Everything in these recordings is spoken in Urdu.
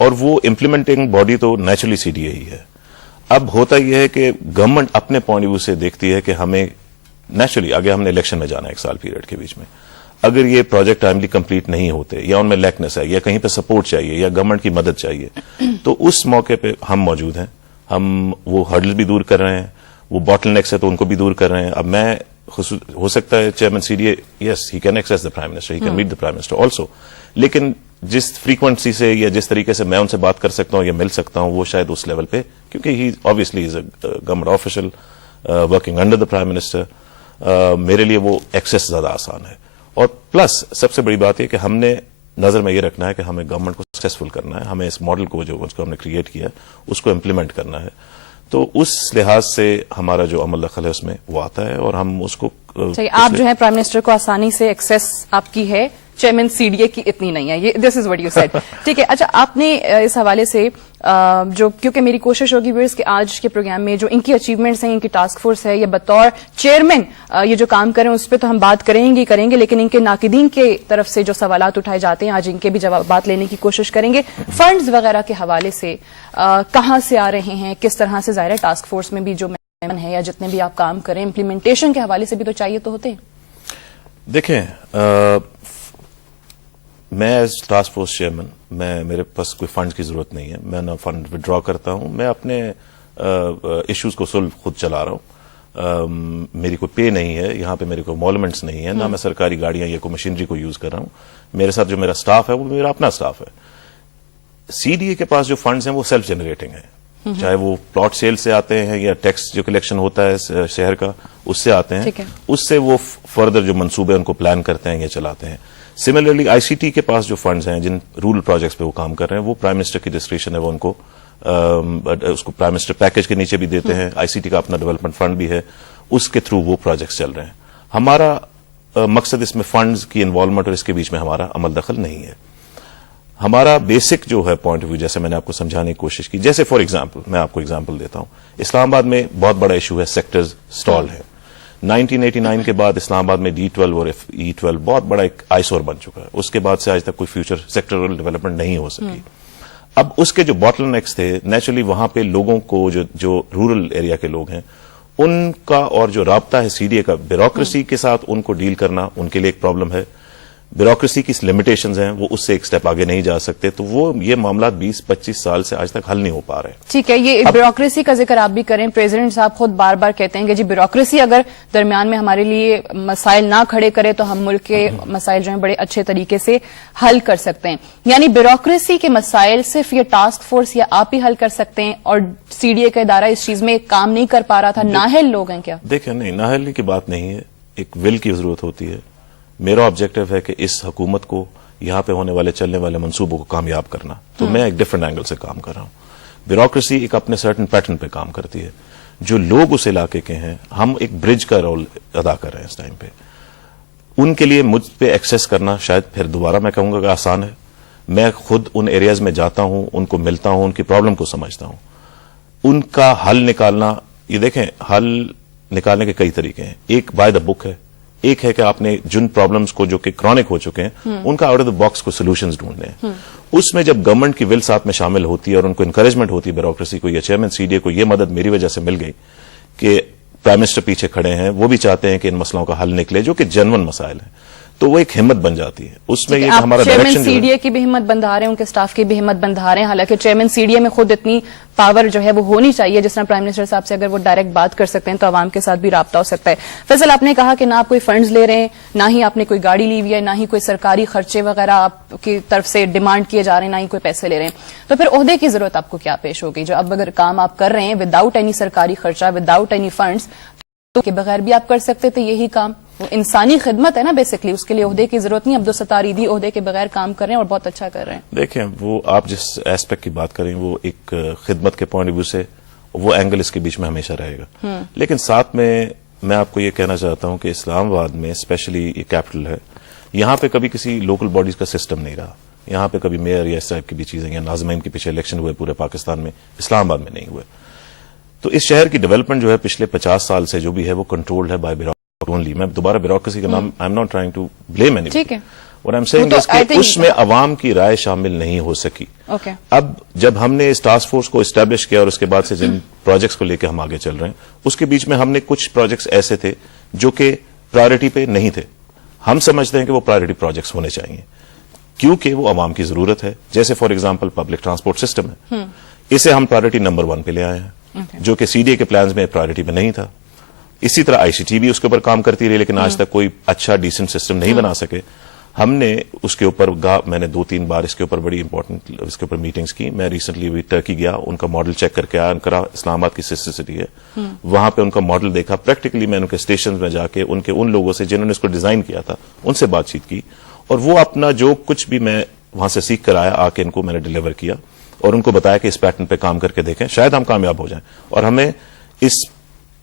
اور وہ امپلیمنٹنگ باڈی تو نیچرلی سی ڈی اے ہی ہے. اب ہوتا یہ ہے کہ گورنمنٹ اپنے پوائنٹ آف ویو سے دیکھتی ہے کہ ہمیں نیچرلی آگے ہم نے الیکشن میں جانا ہے 1 سال پیریڈ کے بیچ میں, اگر یہ پروجیکٹ ٹائملی کمپلیٹ نہیں ہوتے یا ان میں لیکنیس ہے یا کہیں پہ سپورٹ چاہیے یا گورنمنٹ کی مدد چاہیے, تو اس موقع پہ ہم موجود ہیں, ہم وہ ہرڈل بھی دور کر رہے ہیں, وہ باٹل نیکس ہے تو ان کو بھی دور کر رہے ہیں. اب میں ہو سکتا ہے chairman C D A, yes he can access the prime minister, he can meet the prime minister also, لیکن جس فریکوینسی سے یا جس طریقے سے میں ان سے بات کر سکتا ہوں یا مل سکتا ہوں وہ شاید اس لیول پہ, کیونکہ he obviously is a government official working under the prime minister, میرے لیے وہ ایکسیس زیادہ آسان ہے. اور پلس سب سے بڑی بات یہ کہ ہم نے نظر میں یہ رکھنا ہے کہ ہمیں گورنمنٹ کو سکسیسفل کرنا ہے, ہمیں اس ماڈل کو جو ہم نے کریٹ کیا ہے اس کو امپلیمنٹ کرنا ہے. تو اس لحاظ سے ہمارا جو عمل دخل ہے اس میں وہ آتا ہے, اور ہم اس کو آپ جو ہے پرائم منسٹر کو آسانی سے ایکسیس آپ کی ہے, چیئرمین سی ڈی اے کی اتنی نہیں ہے, یہ دس از وٹ یو سیڈ. ٹھیک ہے, اچھا آپ نے اس حوالے سے جو, کیونکہ میری کوشش ہوگی ویئرز کہ آج کے پروگرام میں جو ان کی اچیومنٹس ہیں, ان کی ٹاسک فورس ہے, یہ بطور چیئرمین یہ جو کام کریں اس پہ تو ہم بات کریں گے, لیکن ان کے ناقدین کے طرف سے جو سوالات اٹھائے جاتے ہیں آج ان کے بھی جوابات لینے کی کوشش کریں گے. فنڈز وغیرہ کے حوالے سے کہاں سے آ رہے ہیں, کس طرح سے, ظاہر ہے ٹاسک فورس میں بھی جو ممبر ہیں یا جتنے بھی آپ کام کریں امپلیمنٹیشن کے حوالے سے بھی تو چاہیے تو ہوتے ہیں. دیکھیں, میں ایز ٹاسک فورس چیئرمین میرے پاس کوئی فنڈز کی ضرورت نہیں ہے, میں نہ فنڈ ودرا کرتا ہوں, میں اپنے ایشوز کو سولو خود چلا رہا ہوں. میری کوئی پے نہیں ہے یہاں پہ, میری کوئی مولومنٹس نہیں ہے, نہ میں سرکاری گاڑیاں یا کوئی مشینری کو یوز کر رہا ہوں. میرے ساتھ جو میرا سٹاف ہے وہ میرا اپنا سٹاف ہے. سی ڈی اے کے پاس جو فنڈز ہیں وہ سیلف جنریٹنگ ہیں, چاہے وہ پلاٹ سیل سے آتے ہیں یا ٹیکس جو کلیکشن ہوتا ہے شہر کا اس سے آتے ہیں, اس سے وہ فردر جو منصوبے ان کو پلان کرتے ہیں یا چلاتے ہیں. سملرلی آئی سی ٹی کے پاس جو فنڈز ہیں جن رورل پروجیکٹس پہ وہ کام کر رہے ہیں وہ پرائم منسٹر کی ڈسکریشن ہے, وہ ان کو اس کو پرائم منسٹر پیکج کے نیچے بھی دیتے ہیں. آئی سی ٹی کا اپنا ڈیولپمنٹ فنڈ بھی ہے, اس کے تھرو وہ پروجیکٹس چل رہے ہیں. ہمارا مقصد اس میں فنڈز کی انوالومنٹ اور اس کے بیچ میں ہمارا عمل دخل نہیں ہے. ہمارا بیسک جو ہے پوائنٹ آف ویو, جیسے میں نے آپ کو سمجھانے کی کوشش کی, جیسے فار ایگزامپل میں آپ کو ایگزامپل دیتا ہوں, اسلام آباد میں بہت بڑا ایشو ہے, سیکٹرز اسٹال ہے. 1989 کے بعد اسلام آباد میں D12 اور E12 بہت بڑا ایک آئسور بن چکا ہے. اس کے بعد سے آج تک کوئی فیوچر سیکٹرل ڈیولپمنٹ نہیں ہو سکی. اب اس کے جو باٹل نیکس تھے, نیچرلی وہاں پہ لوگوں کو جو رورل ایریا کے لوگ ہیں ان کا اور جو رابطہ ہے سی ڈی اے کا بیوروکریسی کے ساتھ, ان کو ڈیل کرنا ان کے لیے ایک پرابلم ہے. بیوروکریسی کی لمیٹیشنز ہیں, وہ اس سے ایک سٹیپ آگے نہیں جا سکتے, تو وہ یہ معاملات 20-25 سال سے آج تک حل نہیں ہو پا رہے. ٹھیک ہے, یہ بیوروکریسی کا ذکر آپ بھی کریں. پریزیڈنٹ صاحب خود بار بار کہتے ہیں کہ جی بیوروکریسی اگر درمیان میں ہمارے لیے مسائل نہ کھڑے کرے تو ہم ملک کے مسائل جو ہیں بڑے اچھے طریقے سے حل کر سکتے ہیں. یعنی بیوروکریسی کے مسائل صرف یہ ٹاسک فورس یا آپ ہی حل کر سکتے ہیں, اور سی ڈی اے کا ادارہ اس چیز میں کام نہیں کر پا رہا تھا, نااہل لوگ ہیں کیا؟ دیکھیں, نہیں, نااہلی کی بات نہیں ہے, ایک ول کی ضرورت ہوتی ہے. میرا آبجیکٹو ہے کہ اس حکومت کو یہاں پہ ہونے والے چلنے والے منصوبوں کو کامیاب کرنا, تو میں ایک ڈفرنٹ اینگل سے کام کر رہا ہوں. بیوروکریسی ایک اپنے سرٹن پیٹرن پہ کام کرتی ہے. جو لوگ اس علاقے کے ہیں, ہم ایک برج کا رول ادا کر رہے ہیں اس ٹائم پہ. ان کے لیے مجھ پہ ایکسیس کرنا شاید پھر دوبارہ میں کہوں گا کہ آسان ہے. میں خود ان ایریاز میں جاتا ہوں, ان کو ملتا ہوں, ان کی پرابلم کو سمجھتا ہوں, ان کا حل نکالنا. یہ دیکھیں, حل نکالنے کے کئی طریقے ہیں. ایک بائی دا بک ہے, ایک ہے کہ آپ نے جن پرابلمز کو جو کہ کرونک ہو چکے ہیں ان کا آؤٹ آف دا باکس کو سولوشنز ڈھونڈنے ہیں. اس میں جب گورنمنٹ کی ول ساتھ میں شامل ہوتی ہے اور ان کو انکریجمنٹ ہوتی ہے بیوروکریسی کو یا چیئرمین سی ڈی اے کو, یہ مدد میری وجہ سے مل گئی کہ پرائم منسٹر پیچھے کھڑے ہیں, وہ بھی چاہتے ہیں کہ ان مسئلوں کا حل نکلے جو کہ جینون مسائل ہیں, تو وہ ایک ہمت بن جاتی ہے. اس میں یہ کہ ہمارا چیئرمین سی ڈی اے کی بھی ہمت بندھا رہے ہیں, ان کے سٹاف کی بھی ہمت بندھا رہے ہیں. حالانکہ چیئرمین سی ڈی اے میں خود اتنی پاور جو ہے وہ ہونی چاہیے, جس طرح پرائم منسٹر صاحب سے اگر وہ ڈائریکٹ بات کر سکتے ہیں تو عوام کے ساتھ بھی رابطہ ہو سکتا ہے. فیصل, آپ نے کہا کہ نہ آپ کوئی فنڈز لے رہے ہیں, نہ ہی آپ نے کوئی گاڑی لی ہوئی ہے, نہ ہی کوئی سرکاری خرچے وغیرہ آپ کی طرف سے ڈیمانڈ کیے جا رہے ہیں, نہ ہی کوئی پیسے لے رہے ہیں. تو پھر عہدے کی ضرورت آپ کو کیا پیش ہوگی جو اب اگر کام آپ کر رہے ہیں وداؤٹ اینی سرکاری خرچہ, وداؤٹ اینی فنڈز, تو کے بغیر بھی آپ کر سکتے تھے یہی کام؟ وہ انسانی خدمت ہے نا بیسکلی, اس کے لیے عہدے کی ضرورت نہیں. عبدالستار ایدھی عہدے کے بغیر کام کر رہے ہیں اور بہت اچھا کر رہے ہیں. دیکھیں, وہ آپ جس ایسپیکٹ کی بات کریں وہ ایک خدمت کے پوائنٹ آف ویو سے وہ اینگل اس کے بیچ میں ہمیشہ رہے گا. لیکن ساتھ میں آپ کو یہ کہنا چاہتا ہوں کہ اسلام آباد میں اسپیشلی یہ کیپٹل ہے, یہاں پہ کبھی کسی لوکل باڈیز کا سسٹم نہیں رہا. یہاں پہ کبھی میئر یا اس ٹائپ کی بھی چیزیں یا ناظمین کے پیچھے الیکشن ہوئے پورے پاکستان میں, اسلام آباد میں نہیں ہوئے. تو اس شہر کی ڈیولپمنٹ جو ہے پچھلے 50 سال سے جو بھی ہے وہ کنٹرولڈ ہے بائی بیوروکریسی اونلی. میں دوبارہ بیوروکریسی کا نام, I am not trying to blame any, ٹھیک ہے, What I'm saying is کہ اس میں عوام کی رائے شامل نہیں ہو سکی. اب جب ہم نے اس ٹاسک فورس کو اسٹیبلش کیا اور اس کے بعد سے جن پروجیکٹس کو لے کے ہم آگے چل رہے ہیں, اس کے بیچ میں ہم نے کچھ پروجیکٹس ایسے تھے جو کہ پرائرٹی پہ نہیں تھے. ہم سمجھتے ہیں کہ وہ پرائرٹی پروجیکٹس ہونے چاہیے کیونکہ وہ عوام کی ضرورت ہے. جیسے for example public transport system ہے, اسے ہم پرائرٹی نمبر 1 پہ لے آئے ہیں, جو کہ CDA کے پلانز میں پرائرٹی پہ نہیں تھا. اسی طرح ICT بھی اس کے اوپر کام کرتی رہی, لیکن آج تک کوئی اچھا ڈیسنٹ سسٹم نہیں بنا سکے. ہم نے اس کے اوپر میں نے 2-3 بار اس کے اوپر بڑی امپورٹنٹ اس کے اوپر میٹنگز کی. میں ریسنٹلی بھی ٹرکی گیا, ان کا ماڈل چیک کر کے آیا. ان کا اسلام آباد کی سسٹر سٹی ہے, وہاں پہ ان کا ماڈل دیکھا. پریکٹیکلی میں ان کے اسٹیشن میں جا کے ان لوگوں سے جنہوں نے اس کو ڈیزائن کیا تھا ان سے بات چیت کی, اور وہ اپنا جو کچھ بھی میں وہاں سے سیکھ کر آیا آ کے ان کو میں نے ڈیلیور کیا اور ان کو بتایا کہ اس پیٹرن پہ کام کر کے دیکھیں, شاید ہم کامیاب ہو جائیں اور ہمیں اس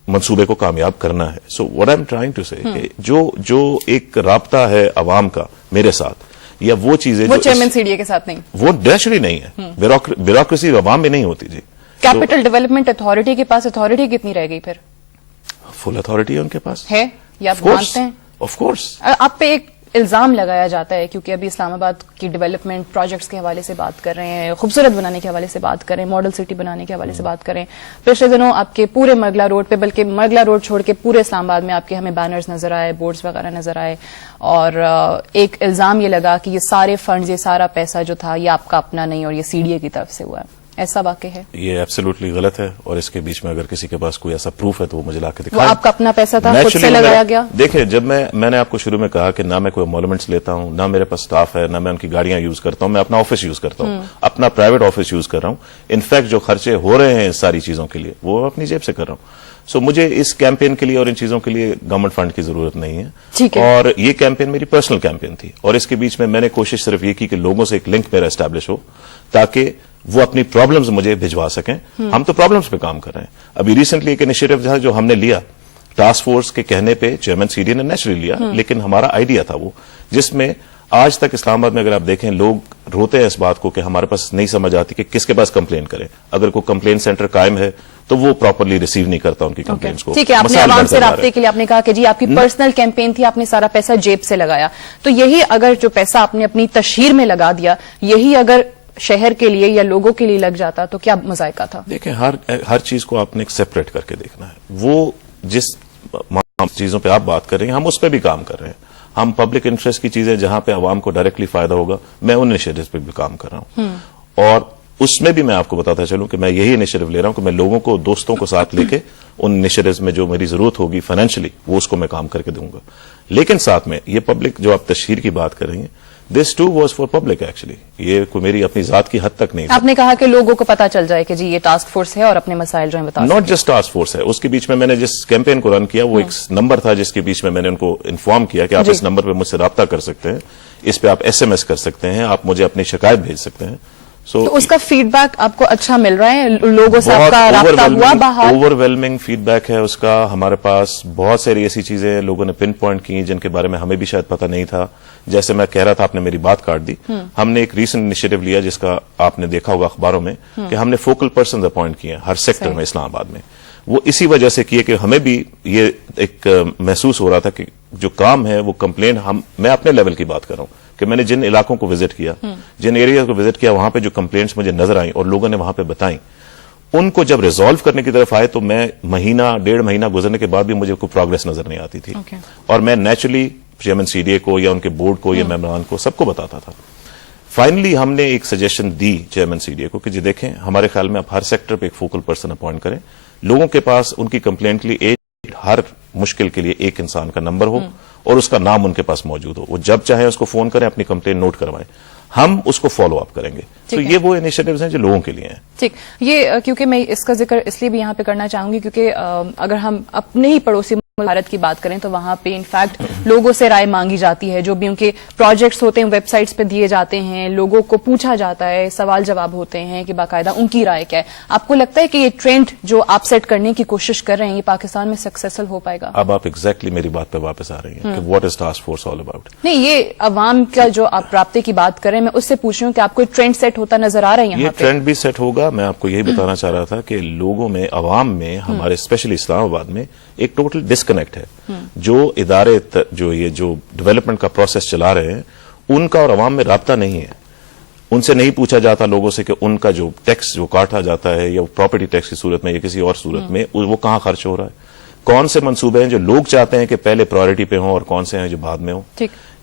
منصوبے کو کامیاب کرنا ہے. So what I am trying to say کہ جو ایک رابطہ ہے عوام کا میرے ساتھ, یا وہ چیزیں وہ چیئرمین CDA کے ساتھ نہیں, وہ نیچرلی نہیں ہے. بیوروکریسی عوام میں نہیں ہوتی. جی, کیپٹل ڈیولپمنٹ اتھارٹی کے پاس اتھارٹی کتنی رہ گئی پھر؟ فل اتھارٹی ہے ان کے پاس ہے, یا آپ مانتے ہیں؟ Of course. آپ پہ ایک الزام لگایا جاتا ہے کیونکہ ابھی اسلام آباد کی ڈیولپمنٹ پروجیکٹس کے حوالے سے بات کر رہے ہیں, خوبصورت بنانے کے حوالے سے بات کر رہے ہیں, ماڈل سٹی بنانے کے حوالے سے بات کر رہے ہیں. پچھلے دنوں آپ کے پورے مرگلا روڈ پہ, بلکہ مرگلا روڈ چھوڑ کے پورے اسلام آباد میں آپ کے ہمیں بینرز نظر آئے, بورڈز وغیرہ نظر آئے, اور ایک الزام یہ لگا کہ یہ سارے فنڈز, یہ سارا پیسہ جو تھا یہ آپ کا اپنا نہیں اور یہ CDA کی طرف سے ہوا ہے. ایسا واقع ہے؟ یہ ایبسولوٹلی غلط ہے, اور اس کے بیچ میں اگر کسی کے پاس کوئی ایسا پروف ہے تو وہ مجھے لا کے دکھائے. وہ آپ کا اپنا پیسہ تھا, خود سے لگایا گیا؟ دیکھیں, جب میں نے آپ کو شروع میں کہا کہ نہ میں کوئی امولومنٹس لیتا ہوں, نہ میرے پاس سٹاف ہے, نہ میں ان کی گاڑیاں یوز کرتا ہوں, میں اپنا آفس یوز کرتا ہوں, اپنا پرائیویٹ آفس یوز کر رہا ہوں. انفیکٹ جو خرچے ہو رہے ہیں اس ساری چیزوں کے لیے وہ اپنی جیب سے کر رہا ہوں. سو مجھے اس کیمپین کے لیے اور ان چیزوں کے لیے گورنمنٹ فنڈ کی ضرورت نہیں ہے. اور یہ کیمپین میری پرسنل کیمپین تھی, اور اس کے بیچ میں نے کوشش صرف یہ کی کہ لوگوں سے ایک لنک میرا اسٹیبلش ہو تاکہ وہ اپنی پرابلمز مجھے بھجوا سکیں. ہم تو پرابلمز پہ کام کر رہے ہیں. ابھی ریسنٹلی ایک انیشیٹو تھا جو ہم نے لیا ٹاسک فورس کے کہنے پہ, چیئرمین CDA نے نیچرلی لیا, لیکن ہمارا آئیڈیا تھا وہ, جس میں آج تک اسلام آباد میں اگر آپ دیکھیں لوگ روتے ہیں اس بات کو کہ ہمارے پاس نہیں سمجھ آتی کہ کس کے پاس کمپلین کریں. اگر کوئی کمپلین سینٹر قائم ہے تو وہ پراپرلی ریسیو نہیں کرتا ان کی کمپلینس کو. ٹھیک ہے, آپ نے عوام سے رابطے کے لیے آپ نے کہا کہ جی آپ کی پرسنل کیمپین تھی, آپ نے سارا پیسہ جیب سے لگایا, تو یہی اگر جو پیسہ آپ نے اپنی تشہیر میں لگا دیا, یہی اگر شہر کے لیے یا لوگوں کے لیے لگ جاتا تو کیا مذائقہ تھا؟ دیکھیں, ہر چیز کو آپ نے ایک سیپریٹ کر کے دیکھنا ہے. وہ جس چیزوں پہ آپ بات کر رہے ہیں ہم اس پہ بھی کام کر رہے ہیں. ہم پبلک انٹرسٹ کی چیزیں جہاں پہ عوام کو ڈائریکٹلی فائدہ ہوگا, میں ان انیشیٹوز پہ بھی کام کر رہا ہوں. اور اس میں بھی میں آپ کو بتاتا چلوں کہ میں یہی انیشیٹو لے رہا ہوں کہ میں لوگوں کو, دوستوں کو ساتھ لے کے ان انیشیٹوز میں جو میری ضرورت ہوگی فائنینشلی وہ اس کو میں کام کر کے دوں گا. لیکن ساتھ میں یہ پبلک جو آپ تشہیر کی بات کر رہی ہیں, this too was for public actually, یہ کوئی میری اپنی ذات کی حد تک نہیں. آپ نے کہا کہ لوگوں کو پتا چل جائے کہ جی یہ ٹاسک فورس ہے اور اپنے مسائل جو ہیں بتا. ناٹ جسٹ ٹاسک فورس ہے, اس کے بیچ میں نے جس کیمپین کو رن کیا وہ ایک نمبر تھا جس کے بیچ میں نے ان کو انفارم کیا کہ آپ اس نمبر پہ مجھ سے رابطہ کر سکتے ہیں, اس پہ آپ SMS کر سکتے ہیں, آپ مجھے اپنی شکایت بھیج سکتے ہیں. تو اس کا فیڈ بیک آپ کو اچھا مل رہا ہے, لوگوں سے آپ کا رابطہ ہوا باہر؟ اوور ویلمنگ فیڈ بیک ہے اس کا. ہمارے پاس بہت ساری ایسی چیزیں لوگوں نے پن پوائنٹ کی جن کے بارے میں ہمیں بھی شاید پتہ نہیں تھا. جیسے میں کہہ رہا تھا, آپ نے میری بات کاٹ دی. ہم نے ایک ریسنٹ انیشیٹو لیا جس کا آپ نے دیکھا ہوگا اخباروں میں کہ ہم نے فوکل پرسنز اپوائنٹ کیے ہر سیکٹر میں اسلام آباد میں. وہ اسی وجہ سے کیے کہ ہمیں بھی یہ ایک محسوس ہو رہا تھا کہ جو کام ہے وہ کمپلین, میں اپنے لیول کی بات کر رہا ہوں کہ میں نے جن علاقوں کو وزٹ کیا, جن ایریاز کو وزٹ کیا, وہاں پہ جو کمپلینٹس مجھے نظر آئیں اور لوگوں نے وہاں پہ بتائیں, ان کو جب ریزالو کرنے کی طرف آئے تو میں مہینہ 1.5 مہینہ گزرنے کے بعد بھی مجھے کوئی پروگرس نظر نہیں آتی تھی. اور میں نیچرلی چیئرمین CDA کو یا ان کے بورڈ کو یا ممبران کو سب کو بتاتا تھا. فائنلی ہم نے ایک سجیشن دی چیئرمین CDA کو کہ جی دیکھیں, ہمارے خیال میں آپ ہر سیکٹر پہ ایک فوکل پرسن اپوائنٹ کریں, لوگوں کے پاس ان کی کمپلینٹ کے لیے ہر مشکل کے لیے ایک انسان کا نمبر ہو اور اس کا نام ان کے پاس موجود ہو. وہ جب چاہیں اس کو فون کریں, اپنی کمپلین نوٹ کروائیں, ہم اس کو فالو اپ کریں گے. تو یہ وہ انیشیٹوز ہیں جو لوگوں کے لیے ہیں. ٹھیک, یہ کیونکہ میں اس کا ذکر اس لیے بھی یہاں پہ کرنا چاہوں گی کیونکہ اگر ہم اپنے ہی پڑوسی بھارت کی بات کریں تو وہاں پہ انفیکٹ لوگوں سے رائے مانگی جاتی ہے, جو بھی ان کے پروجیکٹس ہوتے ہیں ویب سائٹس پہ دیے جاتے ہیں, لوگوں کو پوچھا جاتا ہے, سوال جواب ہوتے ہیں کہ باقاعدہ ان کی رائے کیا ہے. آپ کو لگتا ہے کہ یہ ٹرینڈ جو آپ سیٹ کرنے کی کوشش کر رہے ہیں یہ پاکستان میں سکسیسفل ہو پائے گا؟ اب آپ ایگزیکٹلی میری بات پہ واپس آ رہی ہیں کہ what is task force all about. نہیں, یہ عوام کا جو آپ رابطے کی بات کر رہے ہیں, میں اس سے پوچھ رہی ہوں کہ آپ کو ٹرینڈ سیٹ ہوتا نظر آ رہا ہے؟ یہ ٹرینڈ بھی سیٹ ہوگا. میں آپ کو یہی بتانا چاہ رہا تھا کہ لوگوں میں, عوام میں, ہمارے اسپیشلی اسلام آباد میں ایک ٹوٹل ڈسکنیکٹ ہے. جو ادارے جو یہ جو ڈیولپمنٹ کا پروسیس چلا رہے ہیں ان کا اور عوام میں رابطہ نہیں ہے. ان سے نہیں پوچھا جاتا لوگوں سے کہ ان کا جو ٹیکس جو کاٹا جاتا ہے یا پراپرٹی ٹیکس کی صورت میں یا کسی اور صورت میں وہ کہاں خرچ ہو رہا ہے, کون سے منصوبے ہیں جو لوگ چاہتے ہیں کہ پہلے پرائرٹی پہ ہوں اور کون سے ہیں جو بعد میں ہوں.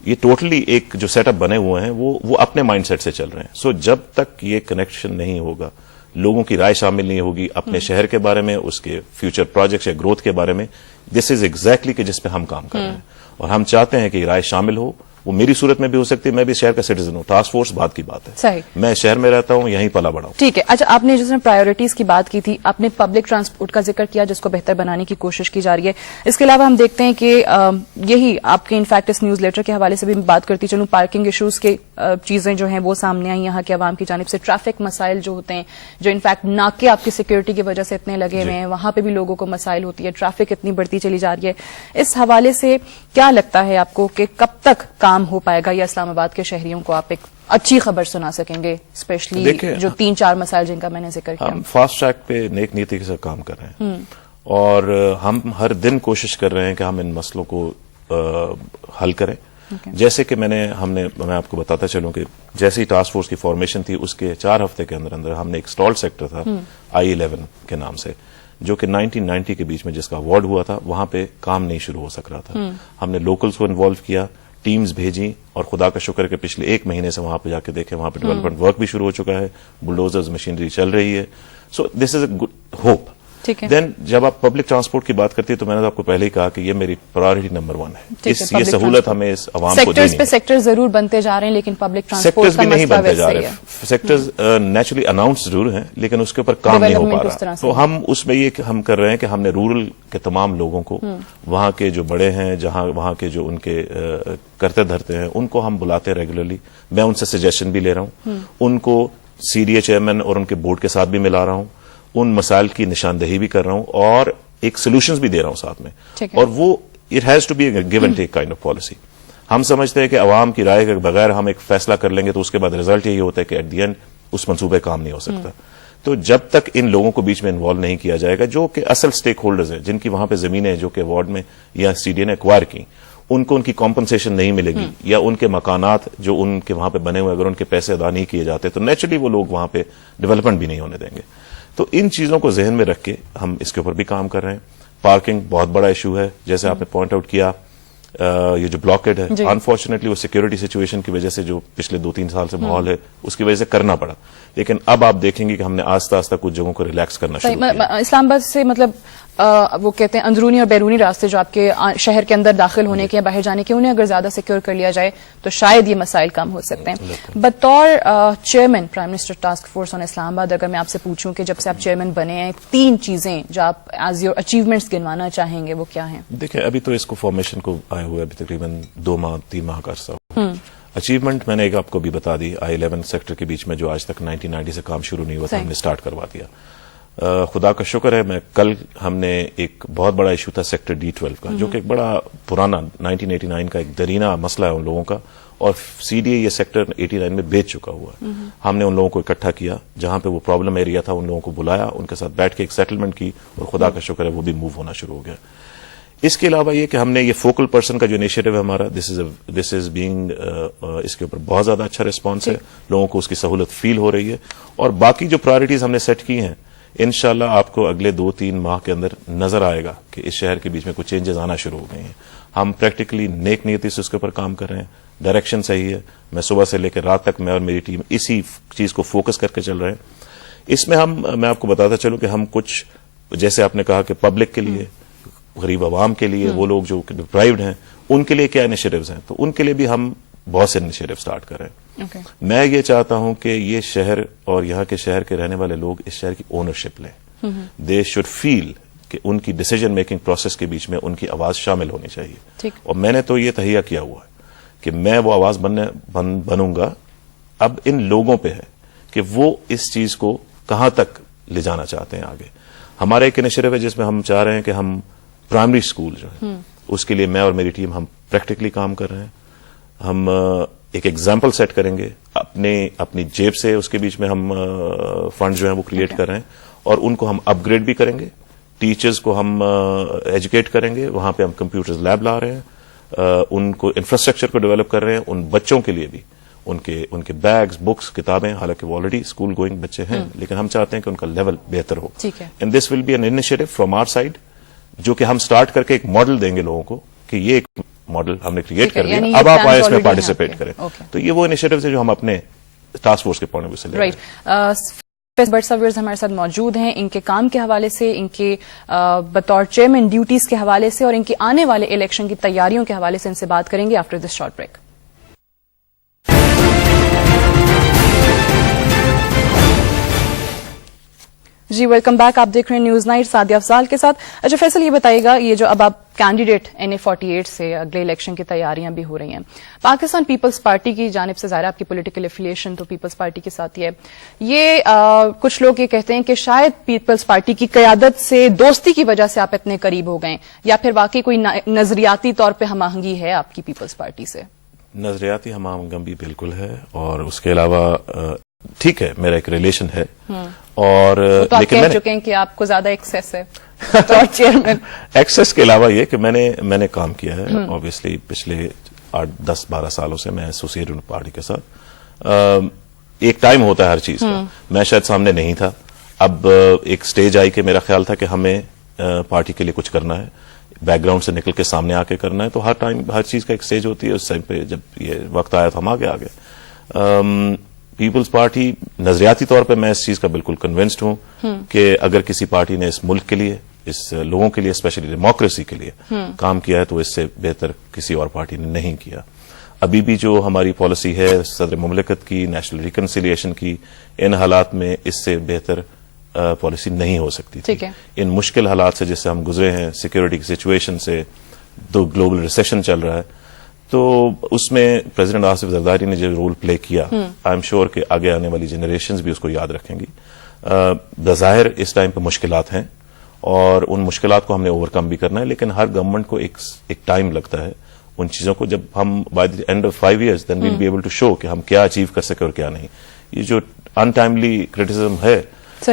یہ ٹوٹلی ایک جو سیٹ اپ بنے ہوئے ہیں وہ اپنے مائنڈ سیٹ سے چل رہے ہیں. سو جب تک یہ کنیکشن نہیں ہوگا, لوگوں کی رائے شامل نہیں ہوگی اپنے شہر کے بارے میں, اس کے فیوچر پروجیکٹس یا گروتھ کے بارے میں, دس از ایگزیکٹلی کہ جس پہ ہم کام کر رہے ہیں. اور ہم چاہتے ہیں کہ یہ رائے شامل ہو. وہ میری صورت میں بھی ہو سکتی ہے, میں بھی شہر کا سٹیزن ہوں, ٹاسک فورس بات کی بات ہے. صحیح. میں شہر میں رہتا ہوں, یہیں پلا بڑا ہوں. ٹھیک ہے. اچھا, آپ نے جس میں پرائیورٹیز کی بات کی تھی, آپ نے پبلک ٹرانسپورٹ کا ذکر کیا جس کو بہتر بنانے کی کوشش کی جا رہی ہے. اس کے علاوہ ہم دیکھتے ہیں کہ یہی آپ کے انفیکٹ اس نیوز لیٹر کے حوالے سے بھی بات کرتی چلوں, پارکنگ ایشوز کے چیزیں جو ہیں وہ سامنے آئی یہاں کے عوام کی جانب سے. ٹریفک مسائل جو ہوتے ہیں, جو انفیکٹ ناکے آپ کی سیکورٹی کی وجہ سے اتنے لگے ہوئے ہیں, وہاں پہ بھی لوگوں کو مسائل ہوتی ہے, ٹریفک اتنی بڑھتی چلی جا رہی ہے. اس حوالے سے کیا لگتا ہے آپ کو کہ کب تک کام ہو پائے گا یا اسلام آباد کے شہریوں کو آپ ایک اچھی خبر سنا سکیں گے, اسپیشلی جو 3-4 مسائل جن کا میں نے ذکر کیا؟ ہم فاسٹ ٹریک پہ نیک نیتی کے ساتھ کام کر رہے ہیں اور ہم ہر دن کوشش کر رہے ہیں کہ ہم ان مسئلوں کو حل کریں. جیسے کہ میں آپ کو بتاتا چلوں کہ جیسے ہی ٹاسک فورس کی فارمیشن تھی اس کے 4 ہفتے کے اندر ہم نے ایک اسٹال سیکٹر تھا I-11 کے نام سے, جو کہ 1990 کے بیچ میں جس کا اوارڈ ہوا تھا, وہاں پہ کام نہیں شروع ہو سک رہا تھا. ہم نے لوکلز کو انوالو کیا, ٹیمز بھیجی, اور خدا کا شکر کہ پچھلے 1 مہینے سے وہاں پہ جا کے دیکھیں وہاں پہ ڈیولپمنٹ ورک بھی شروع ہو چکا ہے, بلڈوزرز مشینری چل رہی ہے. سو دس از اے گڈ ہوپ. دین جب آپ پبلک ٹرانسپورٹ کی بات کرتی ہے تو میں نے آپ کو پہلے ہی کہا کہ یہ میری پرائرٹی نمبر 1 ہے. یہ سہولت ہمیں اس عوام کو دینی ہے. سیکٹر ضرور بنتے جا رہے ہیں لیکن پبلک ٹرانسپورٹ سیکٹرز بھی نہیں بنتے جا رہے. سیکٹرز نیچرلی اناؤنس ضرور ہیں لیکن اس کے اوپر کام نہیں ہو پا رہا. تو ہم اس میں یہ ہم کر رہے ہیں کہ ہم نے رورل کے تمام لوگوں کو, وہاں کے جو بڑے ہیں, جہاں وہاں کے جو ان کے کرتے دھرتے ہیں, ان کو ہم بلاتے ہیں ریگولرلی. میں ان سے سجیشن بھی لے رہا ہوں, ان کو CDA چیئرمین اور ان کے بورڈ کے ساتھ بھی ملا رہا ہوں, ان مسائل کی نشاندہی بھی کر رہا ہوں اور ایک سولوشنز بھی دے رہا ہوں ساتھ میں. اور وہ it has to be a give and take kind of policy. ہم سمجھتے ہیں کہ عوام کی رائے کے بغیر ہم ایک فیصلہ کر لیں گے تو اس کے بعد رزلٹ یہی ہوتا ہے کہ ایٹ دی اینڈ اس منصوبے کام نہیں ہو سکتا. تو جب تک ان لوگوں کو بیچ میں انوالو نہیں کیا جائے گا جو کہ اصل اسٹیک ہولڈرز ہیں, جن کی وہاں پہ زمینیں جو کہ وارڈ میں یا CDA نے ایکوائر کی, ان کو ان کی کمپنسیشن نہیں ملے گی, یا ان کے مکانات جو ان کے وہاں پہ بنے ہوئے اگر ان کے پیسے ادا نہیں کیے جاتے تو نیچرلی وہ لوگ وہاں پہ ڈیولپمنٹ بھی نہیں ہونے دیں گے. تو ان چیزوں کو ذہن میں رکھ کے ہم اس کے اوپر بھی کام کر رہے ہیں. پارکنگ بہت بڑا ایشو ہے, جیسے آپ نے پوائنٹ آؤٹ کیا. یہ جو بلاکیڈ ہے, انفارچونیٹلی وہ سیکورٹی سچویشن کی وجہ سے جو پچھلے 2-3 سال سے ماحول ہے اس کی وجہ سے کرنا پڑا, لیکن اب آپ دیکھیں گے کہ ہم نے آہستہ آہستہ کچھ جگہوں کو ریلیکس کرنا شروع کیا. اسلام آباد سے مطلب وہ کہتے ہیں اندرونی اور بیرونی راستے جو آپ کے شہر کے اندر داخل ہونے کے یا باہر جانے کے, انہیں اگر زیادہ سیکیور کر لیا جائے تو شاید یہ مسائل کم ہو سکتے ہیں. بطور chairman prime minister task force on Islamabad, اگر میں آپ سے پوچھوں کہ جب سے آپ چیئرمین بنے ہیں 3 چیزیں جو آپ ایز یور اچیومنٹس گنوانا چاہیں گے وہ کیا ہیں؟ دیکھیں ابھی تو اس کو فارمیشن کو آئے ہوئے ابھی تقریباً 2-3 ماہ کا عرصہ ہوا. اچیومنٹ میں نے ایک آپ کو بھی بتا دی, I-11 سیکٹر کے بیچ میں جو آج تک 1990 سے کام شروع نہیں ہوا تھا, ہم نے سٹارٹ کروا دیا. خدا کا شکر ہے, کل ہم نے ایک بہت بڑا ایشو تھا سیکٹر D-12 کا, جو کہ ایک بڑا پرانا 1989 کا ایک درینہ مسئلہ ہے ان لوگوں کا, اور CDA یہ سیکٹر 89 میں بیچ چکا ہوا ہے. ہم نے ان لوگوں کو اکٹھا کیا, جہاں پہ وہ پرابلم ایریا تھا ان لوگوں کو بلایا, ان کے ساتھ بیٹھ کے ایک سیٹلمنٹ کی, اور خدا کا شکر ہے وہ بھی موو ہونا شروع ہو گیا. اس کے علاوہ یہ کہ ہم نے یہ فوکل پرسن کا جو انیشیٹو ہے ہمارا, دس از بینگ, اس کے اوپر بہت زیادہ اچھا ریسپانس ہے, لوگوں کو اس کی سہولت فیل ہو رہی ہے. اور باقی جو پرائرٹیز ہم نے سیٹ کی ہیں, انشاءاللہ آپ کو اگلے 2-3 ماہ کے اندر نظر آئے گا کہ اس شہر کے بیچ میں کچھ چینجز آنا شروع ہو گئے ہیں. ہم پریکٹیکلی نیک نیتی سے اس کے اوپر کام کر رہے ہیں, ڈائریکشن صحیح ہے. میں صبح سے لے کے رات تک میں اور میری ٹیم اسی چیز کو فوکس کر کے چل رہے ہیں. اس میں میں آپ کو بتاتا چلوں کہ ہم کچھ, جیسے آپ نے کہا کہ پبلک کے لیے, غریب عوام کے لیے, وہ لوگ جو ڈپرائیوڈ ہیں ان کے لیے کیا انیشیٹوز ہیں, تو ان کے لیے بھی ہم بہت سے انیشیٹو سٹارٹ کر رہے ہیں. میں یہ چاہتا ہوں کہ یہ شہر اور یہاں کے شہر کے رہنے والے لوگ اس شہر کی اونرشپ لیں. دے شوڈ فیل کہ ان کی ڈیسیجن میکنگ پروسیس کے بیچ میں ان کی آواز شامل ہونی چاہیے. اور میں نے تو یہ تہیہ کیا ہوا ہے کہ میں وہ آواز بنوں گا. اب ان لوگوں پہ ہے کہ وہ اس چیز کو کہاں تک لے جانا چاہتے ہیں آگے. ہمارا ایک انیشیٹو ہے جس میں ہم چاہ رہے ہیں کہ ہم پرائمری اسکول جو ہے اس کے لیے میں اور میری ٹیم ہم پریکٹیکلی کام کر رہے ہیں. ہم ایک ایگزامپل سیٹ کریں گے اپنی جیب سے, اس کے بیچ میں ہم فنڈ جو ہیں وہ کریٹ کر رہے ہیں, اور ان کو ہم اپ گریڈ بھی کریں گے. ٹیچرز کو ہم ایجوکیٹ کریں گے, وہاں پہ ہم کمپیوٹرز لیب لا رہے ہیں, ان کو انفراسٹرکچر کو ڈیولپ کر رہے ہیں, ان بچوں کے لیے بھی ان کے بیگز, بکس, کتابیں, حالانکہ وہ آلریڈی اسکول گوئنگ بچے ہیں, لیکن ہم چاہتے ہیں کہ ان کا لیول بہتر ہو. And this will be an initiative from our side, جو کہ ہم سٹارٹ کر کے ایک ماڈل دیں گے لوگوں کو کہ یہ ایک ماڈل ہم نے کریٹ کر دیا, اب آپ آئے اس میں پارٹیسپیٹ کریں. تو یہ وہ انیشیٹو ہے جو ہم اپنے ٹاسک فورس کے پوائنٹ آف ویو سے لے رہے ہیں. بٹ سرویئرز ہمارے ساتھ موجود ہیں, ان کے کام کے حوالے سے, ان کے بطور چیئرمین ڈیوٹیز کے حوالے سے, اور ان کے آنے والے الیکشن کی تیاریوں کے حوالے سے ان سے بات کریں گے آفٹر دس شارٹ بریک. جی ویلکم بیک, آپ دیکھ رہے ہیں نیوز نائٹ سعدیہ افضال کے ساتھ. اچھا فیصل, یہ بتائیے گا, یہ جو اب آپ کینڈیڈیٹ NA48 سے اگلے الیکشن کی تیاریاں بھی ہو رہی ہیں, پاکستان پیپلز پارٹی کی جانب سے, ظاہر آپ کی پولیٹیکل افیلیشن تو پیپلز پارٹی کے ساتھ ہی ہے, یہ کچھ لوگ یہ کہتے ہیں کہ شاید پیپلز پارٹی کی قیادت سے دوستی کی وجہ سے آپ اتنے قریب ہو گئے, یا پھر واقعی کوئی نظریاتی طور پہ ہم آہنگی ہے آپ کی پیپلز پارٹی سے؟ نظریاتی ہم آہنگی بالکل ہے, اور اس کے علاوہ ٹھیک ہے میرا ایک ریلیشن ہے, اور لیکن کہہ چکے ہیں کہ آپ کو زیادہ ایکسیس ہے چیئرمین. ایکسیس کے علاوہ یہ کہ میں نے کام کیا ہے obviously پچھلے 8-10-12 سالوں سے میں ایسوسیٹ ہوں پارٹی کے ساتھ. ایک ٹائم ہوتا ہے ہر چیز کا, میں شاید سامنے نہیں تھا, اب ایک سٹیج آئی کہ میرا خیال تھا کہ ہمیں پارٹی کے لیے کچھ کرنا ہے, بیک گراؤنڈ سے نکل کے سامنے آ کے کرنا ہے. تو ہر چیز کا ایک سٹیج ہوتی ہے, اس ٹائم پہ جب یہ وقت آیا تو ہم آگے پیپلز پارٹی نظریاتی طور پہ میں اس چیز کا بالکل کنونسڈ ہوں کہ اگر کسی پارٹی نے اس ملک کے لیے, اس لوگوں کے لیے, اسپیشلی ڈیموکریسی کے لیے کام کیا ہے تو اس سے بہتر کسی اور پارٹی نے نہیں کیا. ابھی بھی جو ہماری پالیسی ہے صدر مملکت کی, نیشنل ریکنسیلیشن کی, ان حالات میں اس سے بہتر پالیسی نہیں ہو سکتی تھی. ان مشکل حالات سے جس سے ہم گزرے ہیں, سیکورٹی کی سچویشن سے, دو گلوبل ریسیشن چل رہا ہے, تو اس میں پریزیڈنٹ آصف زرداری نے جو رول پلے کیا, آئی ایم شیور کہ آگے آنے والی جنریشنز بھی اس کو یاد رکھیں گی. بظاہر اس ٹائم پہ مشکلات ہیں, اور ان مشکلات کو ہم نے اوور کم بھی کرنا ہے, لیکن ہر گورنمنٹ کو ایک ٹائم لگتا ہے ان چیزوں کو. جب ہم by the end of 5 years then we'll be able to show کہ ہم کیا اچیو کر سکے اور کیا نہیں. یہ جو ان ٹائملی کرٹیسزم ہے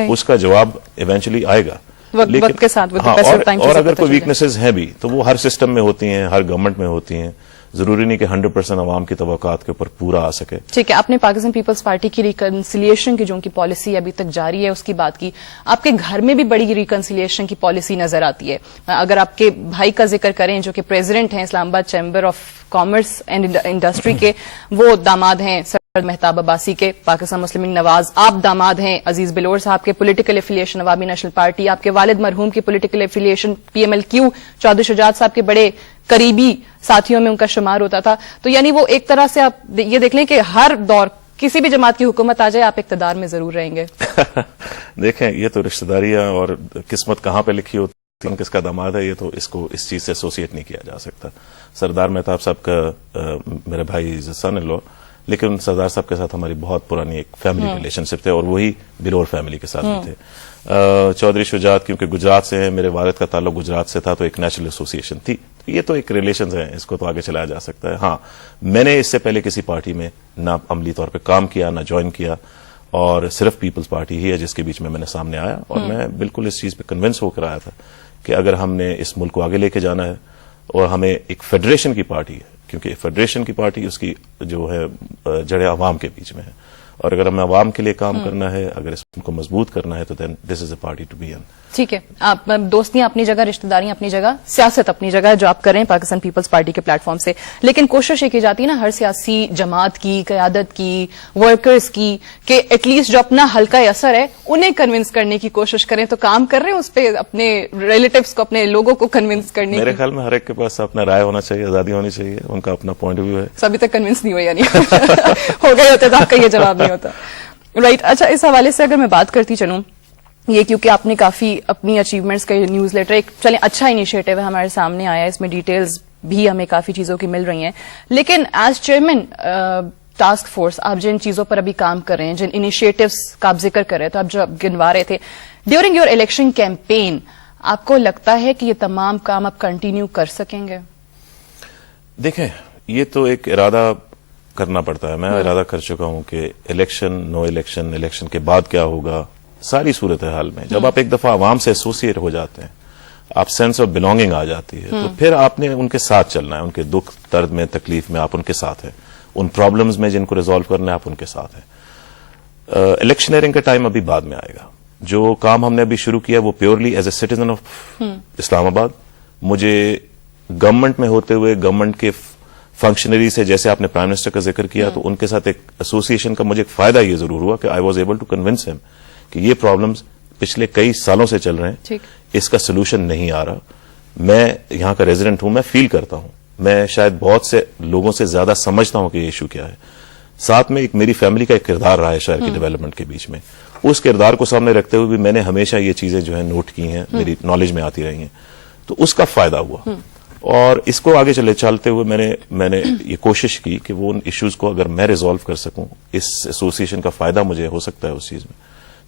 اس کا جواب ایونچولی آئے گا, وقت کے ساتھ. اور اگر کوئی ویکنیسز ہیں بھی تو وہ ہر سسٹم میں ہوتی ہیں, ہر گورنمنٹ میں ہوتی ہیں, ضروری نہیں کہ 100% عوام کی توقعات کے اوپر پورا آ سکے. ٹھیک ہے, آپ نے پاکستان پیپلز پارٹی کی ریکنسیلیشن کی جو ان کی پالیسی ابھی تک جاری ہے اس کی بات کی. آپ کے گھر میں بھی بڑی ریکنسیلیشن کی پالیسی نظر آتی ہے. اگر آپ کے بھائی کا ذکر کریں جو کہ پریزیڈنٹ ہیں اسلام آباد chamber of commerce and industry کے, وہ داماد ہیں سر مہتاب عباسی کے, پاکستان مسلم لیگ نواز آپ داماد ہیں, عزیز بلور صاحب کے پولیٹیکل افیلیشن عوامی نیشنل پارٹی, آپ کے والد مرحوم کی پولیٹیکل افیلیشن PMLQ, چودھری شجاعت صاحب کے بڑے قریبی ساتھیوں میں ان کا شمار ہوتا تھا. تو یعنی وہ ایک طرح سے آپ یہ دیکھ لیں کہ ہر دور کسی بھی جماعت کی حکومت آ جائے آپ اقتدار میں ضرور رہیں گے. دیکھیں یہ تو رشتہ داریاں اور قسمت کہاں پہ لکھی ہوتی ہے, کس کا داماد ہے, یہ تو اس چیز سے ایسوسیٹ نہیں کیا جا سکتا. سردار مہتاب صاحب کا میرے بھائی سن ان لو, لیکن سردار صاحب کے ساتھ ہماری بہت پرانی ایک فیملی ریلیشن شپ تھے, اور وہی بلور فیملی کے ساتھ بھی تھے. چودھری شجاعت کیونکہ گجرات سے ہیں, میرے والد کا تعلق گجرات سے تھا, تو ایک نیچرل ایسوسیشن تھی. یہ تو ایک ریلیشنز ہیں, اس کو تو آگے چلایا جا سکتا ہے. ہاں میں نے اس سے پہلے کسی پارٹی میں نہ عملی طور پہ کام کیا, نہ جوائن کیا, اور صرف پیپلز پارٹی ہی ہے جس کے بیچ میں نے سامنے آیا, اور میں بالکل اس چیز پہ کنونس ہو کر آیا تھا کہ اگر ہم نے اس ملک کو آگے لے کے جانا ہے, اور ہمیں ایک فیڈریشن کی پارٹی ہے, کیونکہ فیڈریشن کی پارٹی اس کی جو ہے جڑیں عوام کے بیچ میں ہے, اور اگر ہمیں عوام کے لیے کام کرنا ہے, اگر اس کو مضبوط کرنا ہے, تو then this is a party to be in. ٹھیک ہے, آپ دوستیاں اپنی جگہ, رشتہ داریاں اپنی جگہ, سیاست اپنی جگہ جو آپ کر رہے ہیں پاکستان پیپلز پارٹی کے پلیٹ فارم سے, لیکن کوشش یہ کی جاتی ہے نا ہر سیاسی جماعت کی, قیادت کی, ورکرز کی, کہ ایٹ لیسٹ جو اپنا حلقہ اثر ہے انہیں کنونس کرنے کی کوشش کریں. تو کام کر رہے ہیں اس پہ اپنے ریلیٹیوز کو, اپنے لوگوں کو کنونس کرنے کی؟ میرے خیال میں ہر ایک کے پاس اپنا رائے ہونا چاہیے, آزادی ہونی چاہیے, ان کا اپنا پوائنٹ آف ویو ہے. ابھی تک کنونس نہیں ہوئے, یعنی ہو گئے ہوتے تو آپ کا یہ جواب نہیں ہوتا. رائٹ. اچھا, اس حوالے سے اگر میں بات کرتی چلوں, یہ کیونکہ آپ نے کافی اپنی اچیومنٹس کا نیوز لیٹر, ایک چلیں اچھا انیشیٹو ہے, ہمارے سامنے آیا ہے, اس میں ڈیٹیلز بھی ہمیں کافی چیزوں کی مل رہی ہیں, لیکن ایز چیئرمین ٹاسک فورس آپ جن چیزوں پر ابھی کام کر رہے ہیں, جن انیشیٹوز کا آپ ذکر کر رہے ہیں, تو آپ جو گنوا رہے تھے ڈیورنگ یور الیکشن کیمپین, آپ کو لگتا ہے کہ یہ تمام کام آپ کنٹینیو کر سکیں گے؟ دیکھیں یہ تو ایک ارادہ کرنا پڑتا ہے. میں ارادہ کر چکا ہوں کہ الیکشن, نو الیکشن, الیکشن کے بعد کیا ہوگا, ساری صورتحال میں جب آپ ایک دفعہ عوام سے ایسوسیٹ ہو جاتے ہیں, آپ سینس آف بلونگنگ آ جاتی ہے. تو پھر آپ نے ان کے ساتھ چلنا ہے, ان کے دکھ درد میں تکلیف میں آپ ان کے ساتھ ہیں, ان پرابلمز میں جن کو ریزالو کرنا ہے آپ ان کے ساتھ ہیں. الیکشنئرنگ کا ٹائم ابھی بعد میں آئے گا. جو کام ہم نے ابھی شروع کیا وہ purely as a citizen of Islamabad. مجھے گورنمنٹ میں ہوتے ہوئے گورنمنٹ کے فنکشنری سے, جیسے آپ نے پرائم منسٹر کا ذکر کیا, تو ان کے ساتھ ایک ایسوسیشن کا مجھے ایک فائدہ یہ ضرور ہوا کہ I was able to convince him کہ یہ پرابلمز پچھلے کئی سالوں سے چل رہے ہیں, اس کا سولوشن نہیں آ رہا. میں یہاں کا ریزیڈنٹ ہوں, میں فیل کرتا ہوں, میں شاید بہت سے لوگوں سے زیادہ سمجھتا ہوں کہ یہ ایشو کیا ہے. ساتھ میں ایک میری فیملی کا ایک کردار رہا ہے شہر کی ڈیولپمنٹ کے بیچ میں. اس کردار کو سامنے رکھتے ہوئے بھی میں نے ہمیشہ یہ چیزیں جو ہیں نوٹ کی ہیں, میری نالج میں آتی رہی ہیں, تو اس کا فائدہ ہوا. اور اس کو آگے چلتے ہوئے میں نے یہ کوشش کی کہ وہ ان ایشوز کو اگر میں ریزالو کر سکوں, اس ایسوسیشن کا فائدہ مجھے ہو سکتا ہے اس چیز میں,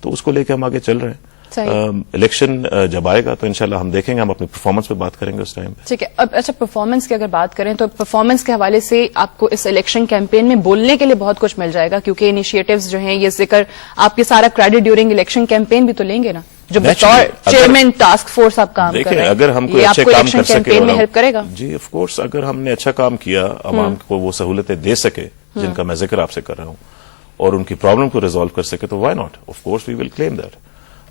تو اس کو لے کے ہم آگے چل رہے ہیں. الیکشن جب آئے گا تو انشاءاللہ ہم دیکھیں گے, ہم اپنی پرفارمنس پہ بات کریں گے اس ٹائم پہ. ٹھیک ہے. اب اچھا, پرفارمنس کی اگر بات کریں تو پرفارمنس کے حوالے سے آپ کو اس الیکشن کیمپین میں بولنے کے لیے بہت کچھ مل جائے گا, کیونکہ انیشیٹوز جو ہیں یہ ذکر آپ کے سارا کریڈٹ ڈیورنگ الیکشن کیمپین بھی تو لیں گے نا, جو بطور چیئرمین ٹاسک فورس آپ کام کر رہے ہیں. اگر ہم کوئی اچھے کام کر سکے میں ہیلپ کرے گا. جی آف کورس, اگر ہم نے اچھا کام کیا, عوام کو وہ سہولتیں دے سکے جن کا میں ذکر آپ سے کر رہا ہوں, اور ان کی پرابلم کو ریزالو کر سکے, تو why not, of course we will claim that.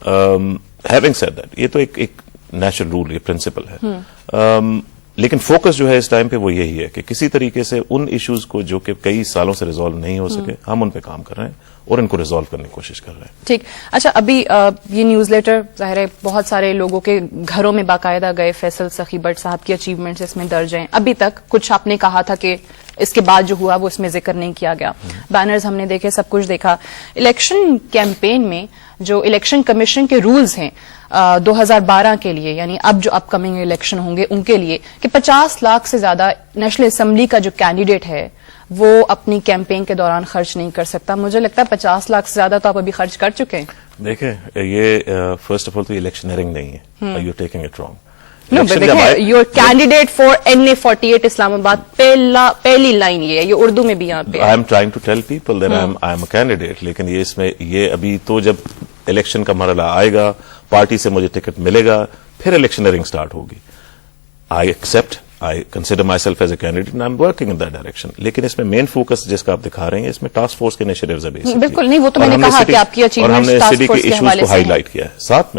Having said that, یہ تو ایک نیچرل رول, یہ پرنسپل ہے. لیکن فوکس جو ہے اس ٹائم پہ وہ یہی ہے کہ کسی طریقے سے ان ایشوز کو جو کہ کئی سالوں سے ریزالو نہیں ہو سکے, ہم ان پہ کام کر رہے ہیں اور ان کو ریزالو کرنے کی کوشش کر رہے ہیں. ٹھیک. اچھا, ابھی یہ نیوز لیٹر ظاہر ہے بہت سارے لوگوں کے گھروں میں باقاعدہ گئے, فیصل سخی بٹ صاحب کی اچیومنٹس اس میں درج ہیں. ابھی تک کچھ آپ نے کہا تھا کہ اس کے بعد جو ہوا وہ اس میں ذکر نہیں کیا گیا, بینرز ہم نے دیکھے, سب کچھ دیکھا. الیکشن کیمپین میں جو الیکشن کمیشن کے رولز ہیں 2012 کے لیے, یعنی اب جو اپ کمنگ الیکشن ہوں گے ان کے لیے, کہ 50 لاکھ سے زیادہ نیشنل اسمبلی کا جو کینڈیڈیٹ ہے وہ اپنی کیمپین کے دوران خرچ نہیں کر سکتا. مجھے لگتا ہے 50 لاکھ سے زیادہ تو آپ ابھی خرچ کر چکے ہیں. دیکھیں, یہ فرسٹ آف آل تو الیکشنئرنگ نہیں ہے, you taking it wrong. No, but your candidate for NA48 اسلام آباد پہلی لائن یہ ہے, یہ اردو میں بھی یہاں پہ. I am trying to tell people that I am a candidate, لیکن یہ اس میں یہ ابھی تو جب الیکشن کا مرحلہ آئے گا, پارٹی سے مجھے ٹکٹ ملے گا, پھر الیکشنئرنگ سٹارٹ ہوگی. I accept, I consider myself as a candidate and I'm working in that direction. لیکن اس میں مین فوکس جس کا آپ دکھا رہے ہیں اس میں ٹاسک فورس کے انیشیٹوز ہیں. بالکل نہیں, وہ تو میں نے کہا کہ آپ کی اچیومنٹس ٹاسک فورس کے حوالے سے ہائی لائٹ کیا ہے. ساتھ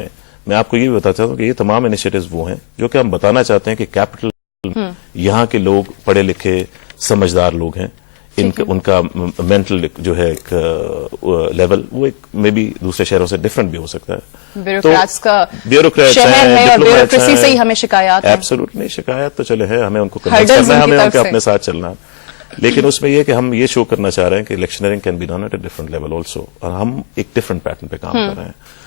میں آپ کو یہ بھی بتانا چاہتا ہوں کہ یہ تمام انیشیٹوز وہ ہیں جو کہ ہم بتانا چاہتے ہیں کہ کیپٹل یہاں کے لوگ پڑھے لکھے سمجھدار لوگ ہیں, ان کا مینٹل جو ہے ایک لیول وہ ایک میں بھی دوسرے شہروں سے ڈفرنٹ بھی ہو سکتا ہے. بیوروکریٹس ہیں, بیوروکریسی سے ہی ہمیں شکایات ہیں. ایبسولوٹلی, شکایت تو چلے ہیں, ہمیں ان کو کنوینس کرنا ہے, ہمیں ان کے اپنے ساتھ چلنا ہے. لیکن اس میں یہ کہ ہم یہ شو کرنا چاہ رہے ہیں کہ electioneering can be done at a different level also, اور ہم ایک ڈفرنٹ پیٹرن پہ کام کر رہے ہیں.